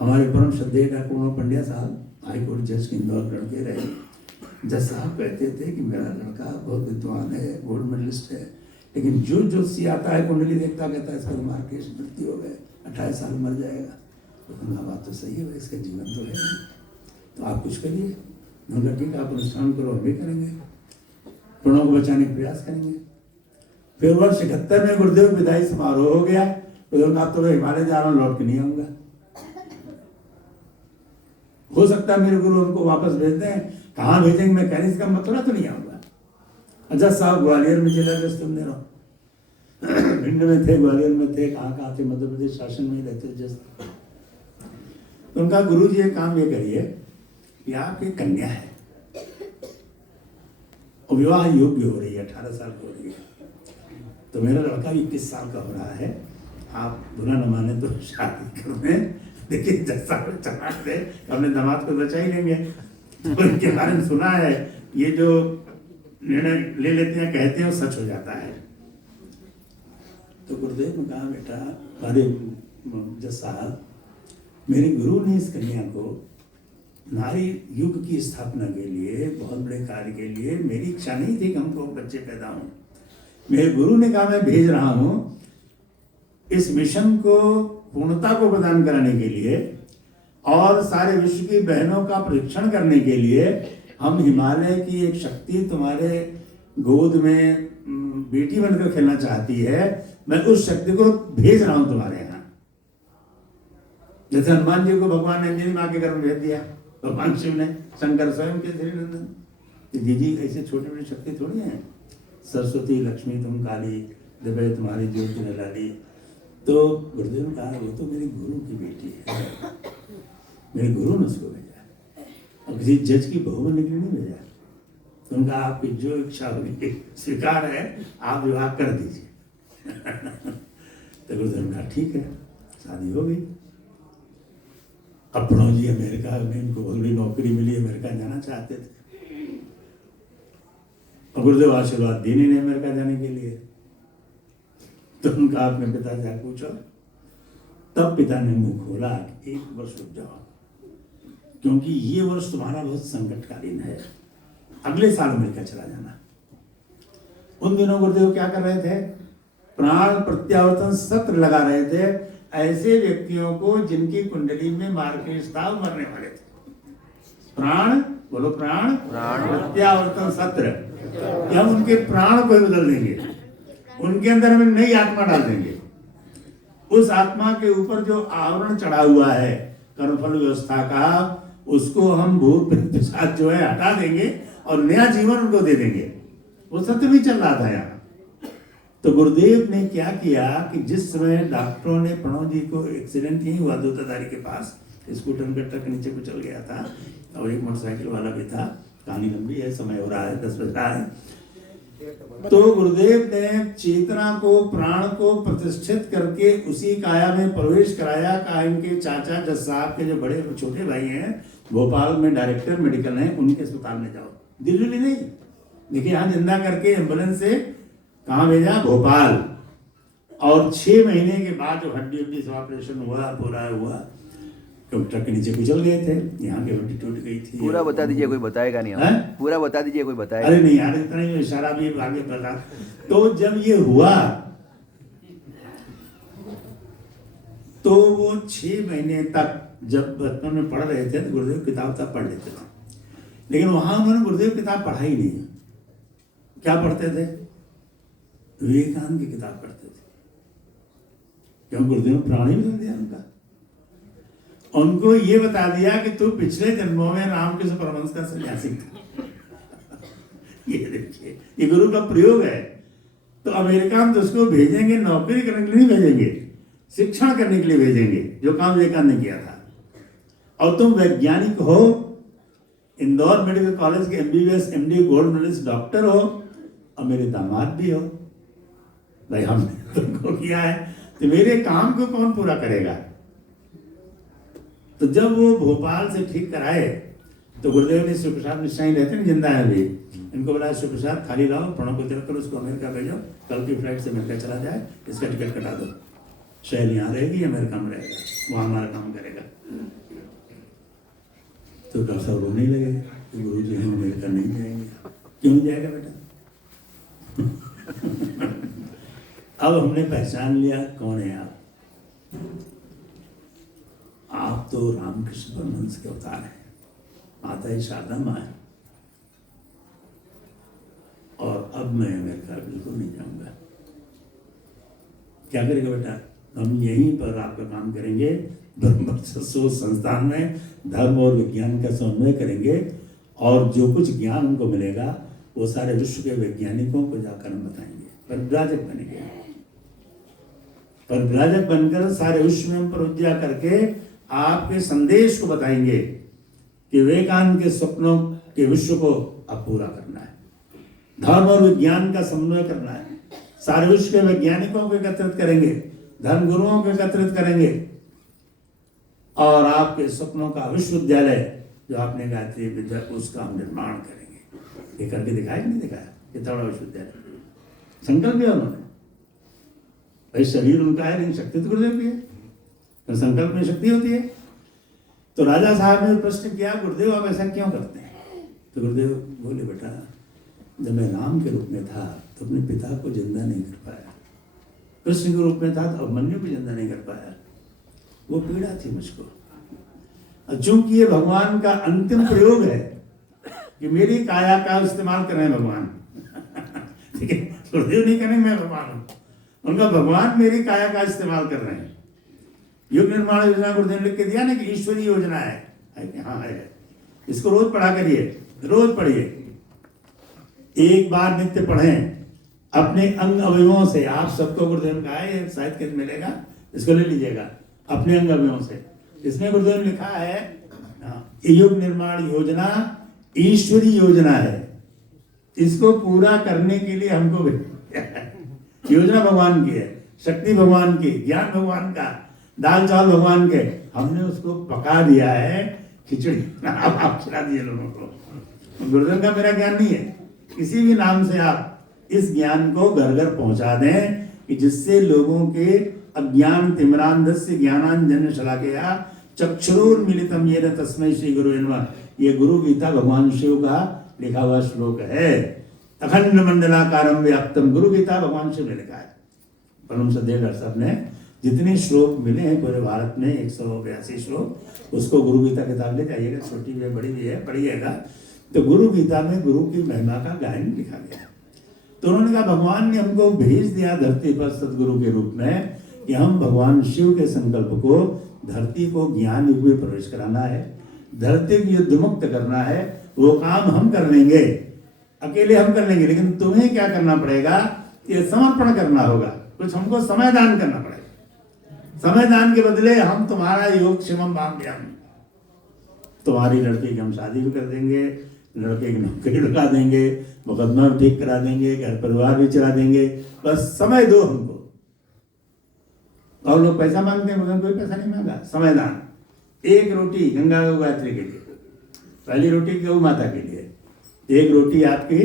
हमारे परम श्रद्धेय डॉक्टर पंड्या साहब हाई कोर्ट जज के इंदौर लड़के रहे। जज साहब कहते थे कि मेरा लड़का बहुत विद्वान है, गोल्ड मेडलिस्ट है, लेकिन जो ज्योतिषी आता है कुंडली देखता, कहता है इसका तो मार्केश मृत्यु हो गए, 28 साल मर जाएगा। तो उनका बात तो सही है, इसका जीवन तो है, तो आप कुछ करिए। उनका ठीक है, आप अनुष्ठान करो, हम भी करेंगे, प्रणों को बचाने का प्रयास करेंगे। फिर वर्ष 71 में गुरुदेव विदाई समारोह हो गया। तो आप तो मैं हिमालय जा रहा हूँ, लौट के नहीं आऊंगा। हो सकता है मेरे गुरु हमको वापस भेज दें, कहाँ भेजेंगे मैं कह नहीं सकता, मथुरा तो नहीं आऊंगा। अच्छा साहब ग्वालियर में जिला व्यस्त तुम दिनों भिंड में थे, ग्वालियर में थे, कहाँ थे, मध्य प्रदेश शासन में ही रहते जस्ट। तो उनका गुरु जी एक काम ये करिए कि आपकी कन्या है और विवाह योग्य हो रही है, 18 साल की हो रही है, तो मेरा लड़का 21 साल का हो रहा है, आप बुरा न माने तो शादी कर दें। देखिए 10 साल चला दे, अपने दामाद को बचा ही लेंगे। तो इनके बारे में सुना है, ये जो निर्णय ले लेते हैं कहते हैं वो सच हो जाता है। तो गुरुदेव ने कहा बेटा, अरे जज साहब, मेरे गुरु ने इस कन्या को नारी युग की स्थापना के लिए, बहुत बड़े कार्य के लिए, मेरी इच्छा नहीं थी कि हमको बच्चे पैदा हों, मेरे गुरु ने कहा मैं भेज रहा हूं इस मिशन को पूर्णता को प्रदान कराने के लिए और सारे विश्व की बहनों का परीक्षण करने के लिए। हम हिमालय की एक शक्ति तुम्हारे गोद में बेटी बनकर खेलना चाहती है, मैं उस शक्ति को भेज रहा हूं तुम्हारे यहाँ। जैसे हनुमान जी को भगवान ने अंजनी माँ के घर में भेज दिया, भगवान शिव ने शंकर स्वयं के श्रीनंदन। दीदी ऐसे छोटी छोटी शक्ति थोड़ी है, सरस्वती लक्ष्मी तुम काली, दिव्य तुम्हारी ज्योति निराली। तो गुरुदेव ने कहा वो तो मेरे गुरु की बेटी है, मेरे गुरु ने उसको भेजा और किसी जज की बहू बनने के लिए नहीं भेजा। तो उनका आपकी जो इच्छा होगी स्वीकार है, आप विवाह कर दीजिए। तो गुरुदेव ने कहा ठीक है, शादी हो गई। अब प्रणव जी अमेरिका में, इनको बहुत बड़ी नौकरी मिली, अमेरिका जाना चाहते थे और गुरुदेव आशीर्वाद देने ने अमेरिका जाने के लिए। तो उनका अपने पिता से पूछो, तब पिता ने मुंह खोला कि 1 वर्ष रुक जाओ, क्योंकि ये वर्ष तुम्हारा बहुत संकटकालीन है, अगले साल अमेरिका चला जाना। उन दिनों गुरुदेव क्या कर रहे थे? प्राण प्रत्यावर्तन सत्र लगा रहे थे ऐसे व्यक्तियों को जिनकी कुंडली में मार्केश था, मरने वाले थे। प्राण बोलो, प्राण प्रत्यावर्तन सत्र, कि हम उनके प्राण को बदल देंगे, उनके अंदर हम नई आत्मा डाल देंगे। उस आत्मा के ऊपर जो आवरण चढ़ा हुआ है कर्मफल व्यवस्था का, उसको हम भूत पिशाच जो है हटा देंगे और नया जीवन उनको दे देंगे। वो सत्य भी चल रहा था यहाँ। तो गुरुदेव ने क्या किया कि जिस समय डॉक्टरों ने प्रणव जी को, एक्सीडेंट ही हुआ दूताधारी के पास, स्कूटर में ट्रक के नीचे कुचल गया था और एक मोटरसाइकिल वाला भी था। कहानी लंबी है, समय हो रहा है, 10 बज रहा है। तो गुरुदेव ने चेतना को, प्राण को प्रतिष्ठित करके उसी काया में प्रवेश कराया। का इनके चाचा जज साहब के जो बड़े छोटे भाई हैं, भोपाल में डायरेक्टर मेडिकल हैं, उनके अस्पताल में जाओ, दिल्ली नहीं। देखिए यहाँ जिंदा करके एम्बुलेंस से कहाँ भेजा? भोपाल। और 6 महीने के बाद जो हड्डी से ऑपरेशन हुआ, पूरा हुआ, तो ट्रक के नीचे कुचल गए थे, यहाँ की हड्डी टूट गई थी। पूरा बता दीजिए, कोई बताएगा नहीं। है? पूरा बता दीजिए, कोई बताएगा। अरे नहीं यार, इतना ही इशारा भी आगे बता। तो जब ये हुआ तो वो 6 महीने तक जब बचपन में पढ़ रहे थे तो गुरुदेव किताब तक पढ़ लेते थे, लेकिन वहां उन्होंने गुरुदेव किताब पढ़ा ही नहीं। क्या पढ़ते थे? विवेकानंद की किताब पढ़ते थे, क्यों? गुरुदेव ने प्राण ही बदल दिया उनका। उनको ये बता दिया कि तू पिछले जन्मों में रामकृष्ण परमहंस का सन्यासी था। ये देखिए, ये गुरु का प्रयोग है। तो अमेरिका में तो उसको भेजेंगे नौकरी करने के लिए नहीं भेजेंगे, शिक्षण करने के लिए भेजेंगे, जो काम विवेकानंद ने किया था। और तुम वैज्ञानिक हो, इंदौर मेडिकल कॉलेज के MBBS MD gold medallist doctor हो और मेरे दामाद भी हो। भाई हमने तुमको किया है, तो मेरे काम को कौन पूरा करेगा? तो जब वो भोपाल से ठीक कराए तो गुरुदेव ने शिव प्रसाद मिश्रा ही रहते हैं, जिंदा है अभी, इनको बोला शिव प्रसाद खाली लाओ, प्रणव को तिलक करो, उसको अमेरिका भेजो, कल की फ्लाइट से अमेरिका चला जाए, इसका टिकट कटा दो, शैल यहाँ रहेगी, अमेरिका में रहेगा, वहाँ हमारा काम करेगा। तो डॉक्टर साहब रोने लगे कि गुरु जी हम अमेरिका नहीं जाएंगे। क्यों नहीं जाएगा बेटा? अब हमने पहचान लिया कौन है आप। आप तो रामकृष्ण परमहंस के अवतार हैं, माता ही शारदा माँ है। और अब मैं अमेरिका बिल्कुल नहीं जाऊंगा। क्या करेगा बेटा? हम यहीं पर आपका काम करेंगे। ब्रह्मचर्य संस्थान में धर्म और विज्ञान का समन्वय करेंगे और जो कुछ ज्ञान हमको मिलेगा वो सारे विश्व के वैज्ञानिकों को जाकर हम बताएंगे। परिव्राजक बनेंगे, परिव्राजक बनकर सारे विश्व में हम प्रज्ञा करके आपके संदेश को बताएंगे कि विवेकानंद के सपनों के विश्व को अब पूरा करना है, धर्म और विज्ञान का समन्वय करना है, सारे विश्व के वैज्ञानिकों को एकत्रित करेंगे, धर्म गुरुओं को एकत्रित करेंगे और आपके सपनों का विश्वविद्यालय जो आपने गायत्री विद्या उसका हम निर्माण करेंगे। ये करके दिखाया कि नहीं दिखाया? इतना बड़ा विश्वविद्यालय संकल्प किया उन्होंने। भाई शरीर उनका है लेकिन शक्ति तो गुरुदेव की है, तो संकल्प में शक्ति होती है। तो राजा साहब ने प्रश्न किया, गुरुदेव आप ऐसा क्यों करते हैं? तो गुरुदेव बोले, बेटा जब मैं राम के रूप में था तो अपने पिता को जिंदा नहीं कर पाया, कृष्ण के रूप में था तो अभिमन्यु को जिंदा नहीं कर पाया, वो पीड़ा थी मुझको। चूंकि ये भगवान का अंतिम प्रयोग है कि मेरी काया का इस्तेमाल कर रहे हैं भगवान ठीक है, गुरुदेव नहीं करेंगे मैं भगवान हूं, उनका भगवान मेरी काया का इस्तेमाल कर रहे हैं। युग निर्माण योजना गुरुदेव लिख के दिया ना कि ईश्वरीय योजना है। हाँ है, इसको रोज पढ़ा करिए, रोज पढ़िए, एक बार नित्य पढ़ें अपने अंग अवयवों से। आप सबको गुरुदेव का है, साहित्य में मिलेगा, इसको ले लीजिएगा, अपने अंग अवयवों से। इसमें गुरुदेव लिखा है युग निर्माण योजना ईश्वरीय योजना है, इसको पूरा करने के लिए हमको योजना भगवान की है, शक्ति भगवान की, ज्ञान भगवान का, दाल चावल भगवान के, हमने उसको पका दिया है खिचड़ी आप खिला दिए लोगों को। गुरुदेव का मेरा ज्ञान नहीं है, किसी भी नाम से आप इस ज्ञान को घर घर पहुंचा दें कि जिससे लोगों के अज्ञान तिमिरांधस्य ज्ञानांजन शलाकया चक्षुरुन्मीलितम येन तस्मै श्री गुरुवे नमः। ये गुरु गीता भगवान शिव का लिखा हुआ श्लोक है। अखंड मंडलाकारम व्याप्तम, गुरु गीता भगवान शिव ने लिखा है। परम सदैव साहब ने जितने श्लोक मिले हैं पूरे भारत में 182 श्लोक, उसको गुरु गीता किताब ले जाइएगा, छोटी भी है बड़ी भी है, पढ़िएगा। तो गुरु गीता में गुरु की महिमा का गायन लिखा गया है। तो उन्होंने कहा भगवान ने हमको भेज दिया धरती पर सदगुरु के रूप में कि हम भगवान शिव के संकल्प को धरती को ज्ञान युग में प्रवेश कराना है, धरती को युद्ध मुक्त करना है। वो काम हम कर लेंगे, अकेले हम कर लेंगे, लेकिन तुम्हें क्या करना पड़ेगा, ये समर्पण करना होगा, कुछ हमको समय दान करना पड़ेगा। समय दान के बदले हम तुम्हारा योग शिवम बाम्यम, तुम्हारी लड़की की हम शादी भी कर देंगे, लड़के की नौकरी लगा देंगे, मुकदमा भी ठीक करा देंगे, घर परिवार भी चला देंगे, बस समय दो हमको। और लोग पैसा मांगते हैं, कोई पैसा नहीं मांगा, समय दान। एक रोटी गंगा गायत्री के लिए, पहली रोटी गौ माता के लिए, एक रोटी आपकी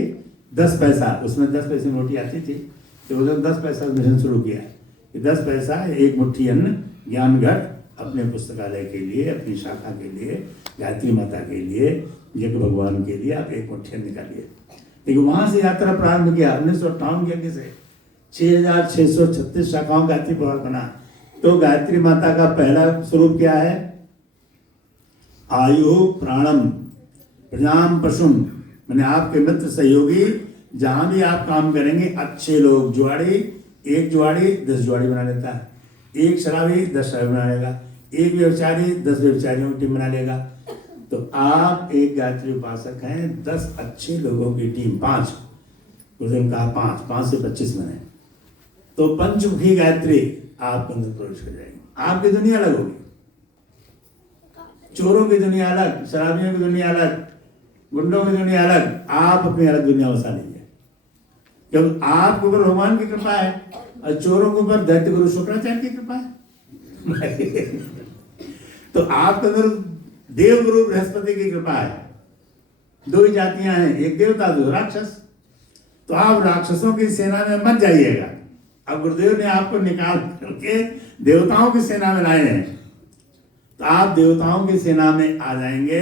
10 पैसा, उसमें 10 पैसे में रोटी आती थी, तो उधर 10 पैसा मिशन शुरू किया कि 10 पैसा एक मुट्ठी अन्न ज्ञानगढ़ अपने पुस्तकालय के लिए, अपनी शाखा के लिए, गायत्री माता के लिए, यज्ञ भगवान के लिए आप एक मुट्ठी अन्न निकालिए। लेकिन वहां से यात्रा प्रारंभ किया 1958 के से 6636 शाखाओं गायत्री परिवार बना। तो गायत्री माता का पहला स्वरूप क्या है? आयु प्राणम प्रजाम पशुम, मैंने आपके मित्र सहयोगी, जहां भी आप काम करेंगे अच्छे लोग, जुआड़ी, एक जुआड़ी 10 जुआड़ी बना लेता है, एक शराबी 10 शराबी बना लेगा, एक व्यभिचारी 10 व्यभिचारियों की टीम बना लेगा। तो आप एक गायत्री उपासक हैं, 10 अच्छे लोगों की टीम, 5 गुरुदेव कहा 5 से 25 बने, तो पंचमुखी गायत्री आपके अंदर प्रवेश कर जाएगी। आपकी दुनिया अलग होगी, चोरों की दुनिया अलग, शराबियों की दुनिया अलग, गुंडों की दुनिया अलग, आप अपनी अलग दुनिया बसा लीजिए। जब आपके ऊपर भगवान की कृपा है और चोरों के ऊपर दैत्य गुरु शुक्राचार्य की कृपा है तो आपके अंदर देव गुरु बृहस्पति की कृपा है। 2 ही जातियां हैं, एक देवता 2 राक्षस। तो आप राक्षसों की सेना में मत जाइएगा। अब गुरुदेव ने आपको निकाल करके देवताओं की सेना में लाए हैं, तो आप देवताओं की सेना में आ जाएंगे।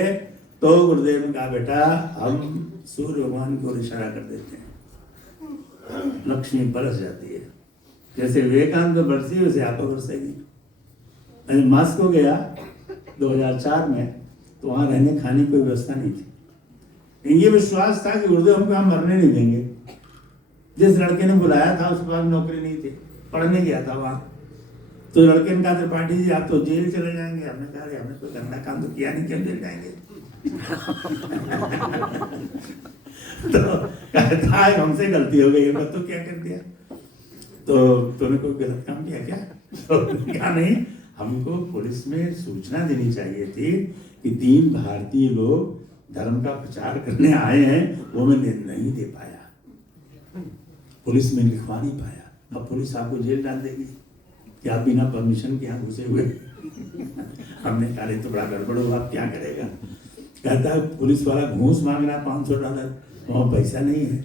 तो गुरुदेव ने कहा बेटा हम सूर्य भगवान को इशारा कर देते हैं, लक्ष्मी बरस जाती है, जैसे विवेकानंद को बरसी वैसे आप बरसेगी। मास्को गया 2004 में, तो वहाँ रहने खाने की कोई व्यवस्था नहीं थी। ये विश्वास था कि गुरुदेव हमको हम मरने नहीं देंगे। जिस लड़के ने बुलाया था उसके पास नौकरी नहीं थी, पढ़ने गया था वहाँ, तो लड़के ने कहा त्रिपाठी जी आप तो जेल चले जाएंगे। हमने कहा अरे हमने कोई गंदा काम तो किया नहीं, क्यों जेल जाएंगे? तो कहता है हमसे गलती हो गई। मैं तो क्या कर दिया? तो तूने कोई गलत काम किया क्या? तो क्या नहीं, हमको पुलिस में सूचना देनी चाहिए थी कि 3 भारतीय लोग धर्म का प्रचार करने आए हैं, वो मैं नहीं दे पाया, पुलिस में लिखवा नहीं पाया। अब पुलिस आपको जेल डाल देगी कि आप बिना परमिशन के यहाँ घुसे हुए। हमने कहा तो बड़ा गड़बड़ हुआ, आप क्या करेगा? कहता है पुलिस वाला घूस मांग रहा है $500, वहाँ पैसा नहीं है।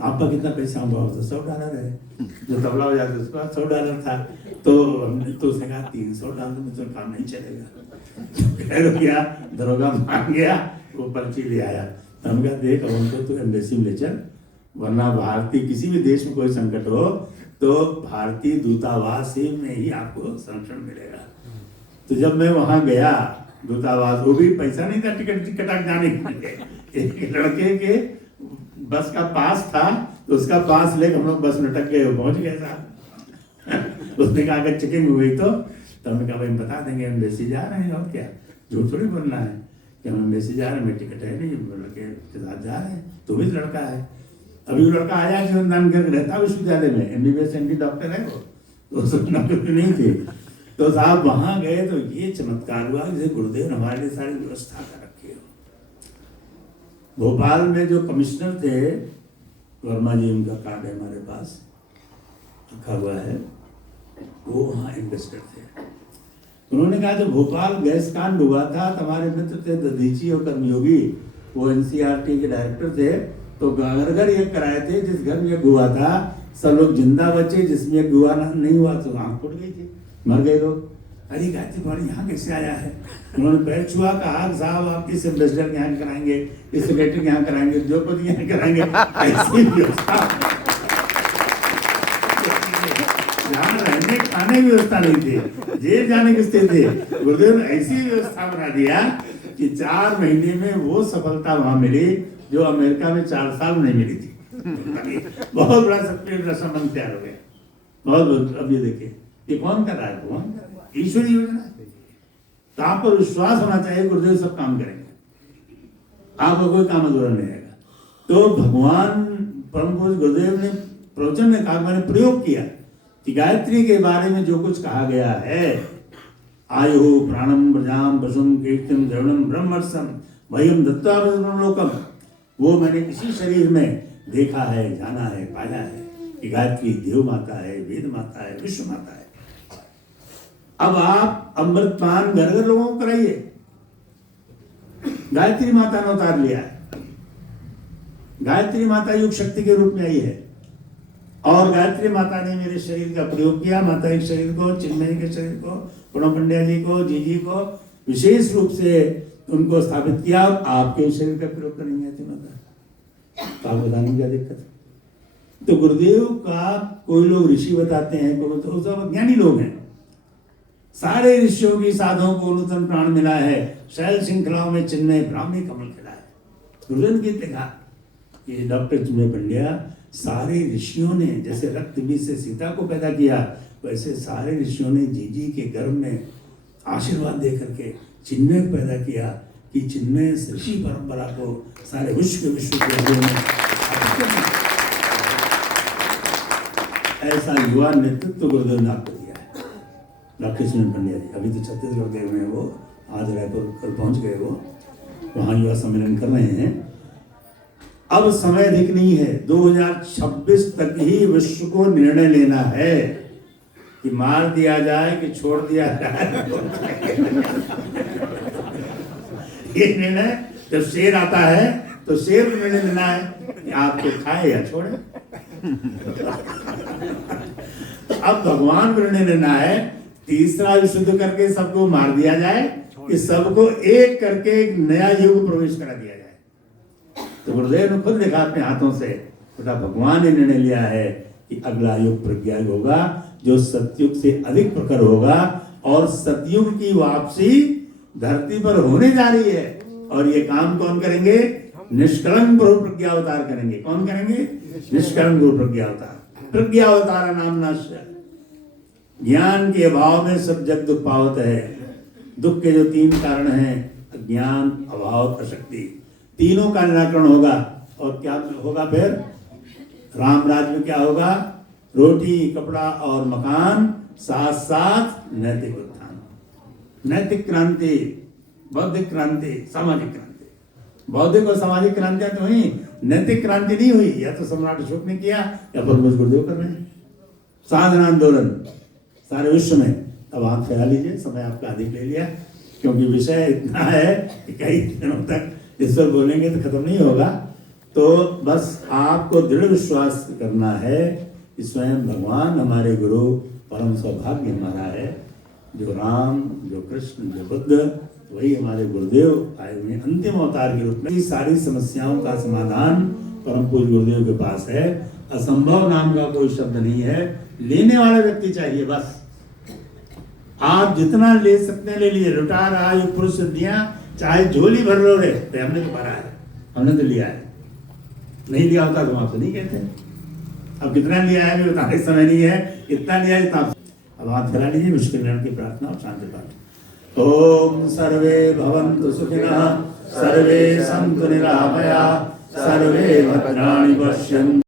आपका कितना पैसा हुआ? तो $100 है। जो तबला हो जाता उसका $100 था। तो हमने तो उसने कहा $300 में तो काम नहीं चलेगा। कह गया दरोगा मांग गया, वो पर्ची ले आया। तो हम कहा देख उनको तो एम्बेसी में ले चल, वरना भारतीय किसी भी देश में कोई संकट हो तो भारतीय दूतावास ही में ही आपको संरक्षण मिलेगा। तो जब मैं वहां गया दूतावास, वो भी पैसा नहीं था टिकट कटा जाने के लिए, एक लड़के के बस का पास था, तो उसका पास लेकर हम लोग बस में टक गए, पहुंच गए साहब। उसने कहा अगर चेकिंग हुई तो हमने कहा भाई हम बता देंगे एम्बेसी जा रहे हैं, और क्या झूठ थोड़ी बोलना है कि हम एम्बेसी जा रहे हैं, मेरी टिकट है नहीं, लड़के के साथ जा रहे हैं। तो भी लड़का है, अभी वो लड़का आया जीवनदान करके रहता विश्वविद्यालय में, MBBS MD डॉक्टर है वो, तो सब नौकरी नहीं थी। तो साहब वहां गए तो ये चमत्कार हुआ जैसे गुरुदेव ने हमारे लिए सारी व्यवस्था कर रखी हो। भोपाल में जो कमिश्नर थे वर्मा जी, उनका कार्ड है हमारे पास रखा हुआ है, वो वहाँ इन्वेस्टर थे। उन्होंने कहा जब भोपाल गैस कांड हुआ था तो हमारे मित्र थे दधीची और कर्मयोगी, वो NCERT के डायरेक्टर थे, तो घर घर ये कराए थे जिस घर में ये हुआ था सब लोग जिंदा बचे, जिसमें हुआ नहीं हुआ तो आंख फुट गई थी, मर गए लोग। अरे गायत्री पानी यहाँ कैसे आया है? उन्होंने पैर छुआ, कहा साहब आप इस एम्बेसडर के यहाँ कराएंगे, इस सेक्रेटरी के यहाँ कराएंगे, द्रौपदी यहाँ कराएंगे, ऐसी व्यवस्था जहाँ रहने खाने की व्यवस्था नहीं थी, जेल जाने की स्थिति थी, गुरुदेव ने ऐसी व्यवस्था बना दिया कि 4 महीने में वो सफलता वहां मिली जो अमेरिका में 4 साल नहीं मिली थी। बहुत बड़ा सक्रिय संबंध तैयार हो गया, बहुत। अब ये देखिए ये कौन कर रहा है? कौन कर रहा है? ईश्वरी योजना। तो आप पर विश्वास होना चाहिए, गुरुदेव सब काम करेंगे, आपको कोई काम अधूरा नहीं रहेगा। तो भगवान परम पूज्य गुरुदेव ने प्रवचन में कहा, मैंने प्रयोग किया कि गायत्री के बारे में जो कुछ कहा गया है, आयु प्राणम प्रजाम पशुम कीर्तिम द्रवणम ब्रह्मर्षम वयम दत्ता लोकम, वो मैंने इसी शरीर में देखा है, जाना है, पाया है कि गायत्री देव माता है, वेद माता है, विश्व माता है। अब आप अमृतपान घर घर लोगों को कराइए, गायत्री माता ने उतार लिया है। गायत्री माता युग शक्ति के रूप में आई है, और गायत्री माता ने मेरे शरीर का प्रयोग किया, माता के शरीर को, चिन्मयी के शरीर को, प्रणव पंड्या जी को, जी को विशेष रूप से उनको स्थापित किया, और आपके शरीर का प्रयोग करेंगे माता, तो आप बताने क्या दिक्कत है? तो गुरुदेव का कोई लोग ऋषि बताते हैं, कोई तो सब ज्ञानी लोग हैं। सारे ऋषियों की साधुओं को नूतन प्राण मिला है, शैल श्रृंखलाओं में चिन्मय ब्राह्मी कमल खिला है। गुरुदेव ने लिखा कि डॉक्टर चिन्मय पंड्या, सारे ऋषियों ने जैसे रक्त बीज से सीता को पैदा किया, वैसे सारे ऋषियों ने जी के गर्भ में आशीर्वाद दे करके चिन्मय को पैदा किया कि चिन्मय ऋषि परंपरा को सारे विश्व के ऐसा युवा नेतृत्व गुरुदेव ने आपको दिया है। डॉक्टर चिन्मय पंड्या जी अभी तो छत्तीसगढ़ गए हुए हैं, वो आज रायपुर कल पहुंच गए, वो वहाँ युवा सम्मेलन कर रहे हैं। अब समय अधिक नहीं है, 2026 तक ही विश्व को निर्णय लेना है कि मार दिया जाए कि छोड़ दिया जाए। ये निर्णय जब शेर आता है तो शेर को निर्णय लेना है कि आपको खाए या छोड़े। अब भगवान को निर्णय लेना है, तीसरा विश्व करके सबको मार दिया जाए कि सबको एक करके एक नया युग प्रवेश करा दिया जाए। तो गुरुदेव ने खुद लिखा अपने हाथों से, बेटा भगवान ने निर्णय लिया है कि अगला युग प्रज्ञा युग होगा, जो सतयुग से अधिक प्रखर होगा, और सतयुग की वापसी धरती पर होने जा रही है। और ये काम कौन करेंगे? निष्कलंक गुरु प्रज्ञा अवतार करेंगे। कौन करेंगे? निष्कलंक गुरु प्रज्ञा अवतार। प्रज्ञा अवतार नाम नाश्य ज्ञान के अभाव में सब जग दुख पावत है। दुख के जो 3 कारण हैं, अज्ञान, अभाव, अशक्ति, तीनों का निराकरण होगा। और क्या होगा फिर? राम राज्य में क्या होगा? रोटी, कपड़ा और मकान, साथ साथ नैतिक उत्थान, नैतिक क्रांति, बौद्धिक क्रांति, सामाजिक क्रांति। बौद्धिक और सामाजिक क्रांतियां तो हुई, नैतिक क्रांति नहीं हुई। या तो सम्राट अशोक ने किया या परमेश्वर गुरुदेव कर रहे हैं। साधना आंदोलन सारे विश्व में। अब हाथ फैला लीजिए, समय आपका अधिक ले लिया, क्योंकि विषय इतना है कि कई दिनों तक इस पर बोलेंगे तो खत्म नहीं होगा। तो बस आपको दृढ़ विश्वास करना है कि स्वयं भगवान हमारे गुरु, परम सौभाग्य हमारा है। जो राम, जो कृष्ण, जो बुद्ध, वही हमारे गुरुदेव आए हुए अंतिम अवतार के रूप में। सारी समस्याओं का समाधान परम पूज्य गुरुदेव के पास है। असंभव नाम का कोई शब्द नहीं है। लेने वाला व्यक्ति चाहिए बस। आप जितना ले सकते हैं ले लीजिए। लुटार आयु पुरुष सिद्धियां चाहे झोली भर लो रे, तो हमने तो भरा है, हमने तो लिया है। नहीं लिया होता तो आपसे नहीं कहते। अब कितना लिया है बताने समय नहीं है, इतना लिया है। अब हाथ फैला लीजिए, विश्व कल्याण की प्रार्थना और शांति पाठ। ओम सर्वे भवन्तु सुखिनः, सर्वे सन्तु निरामया, सर्वे भद्राणि पश्यन्तु।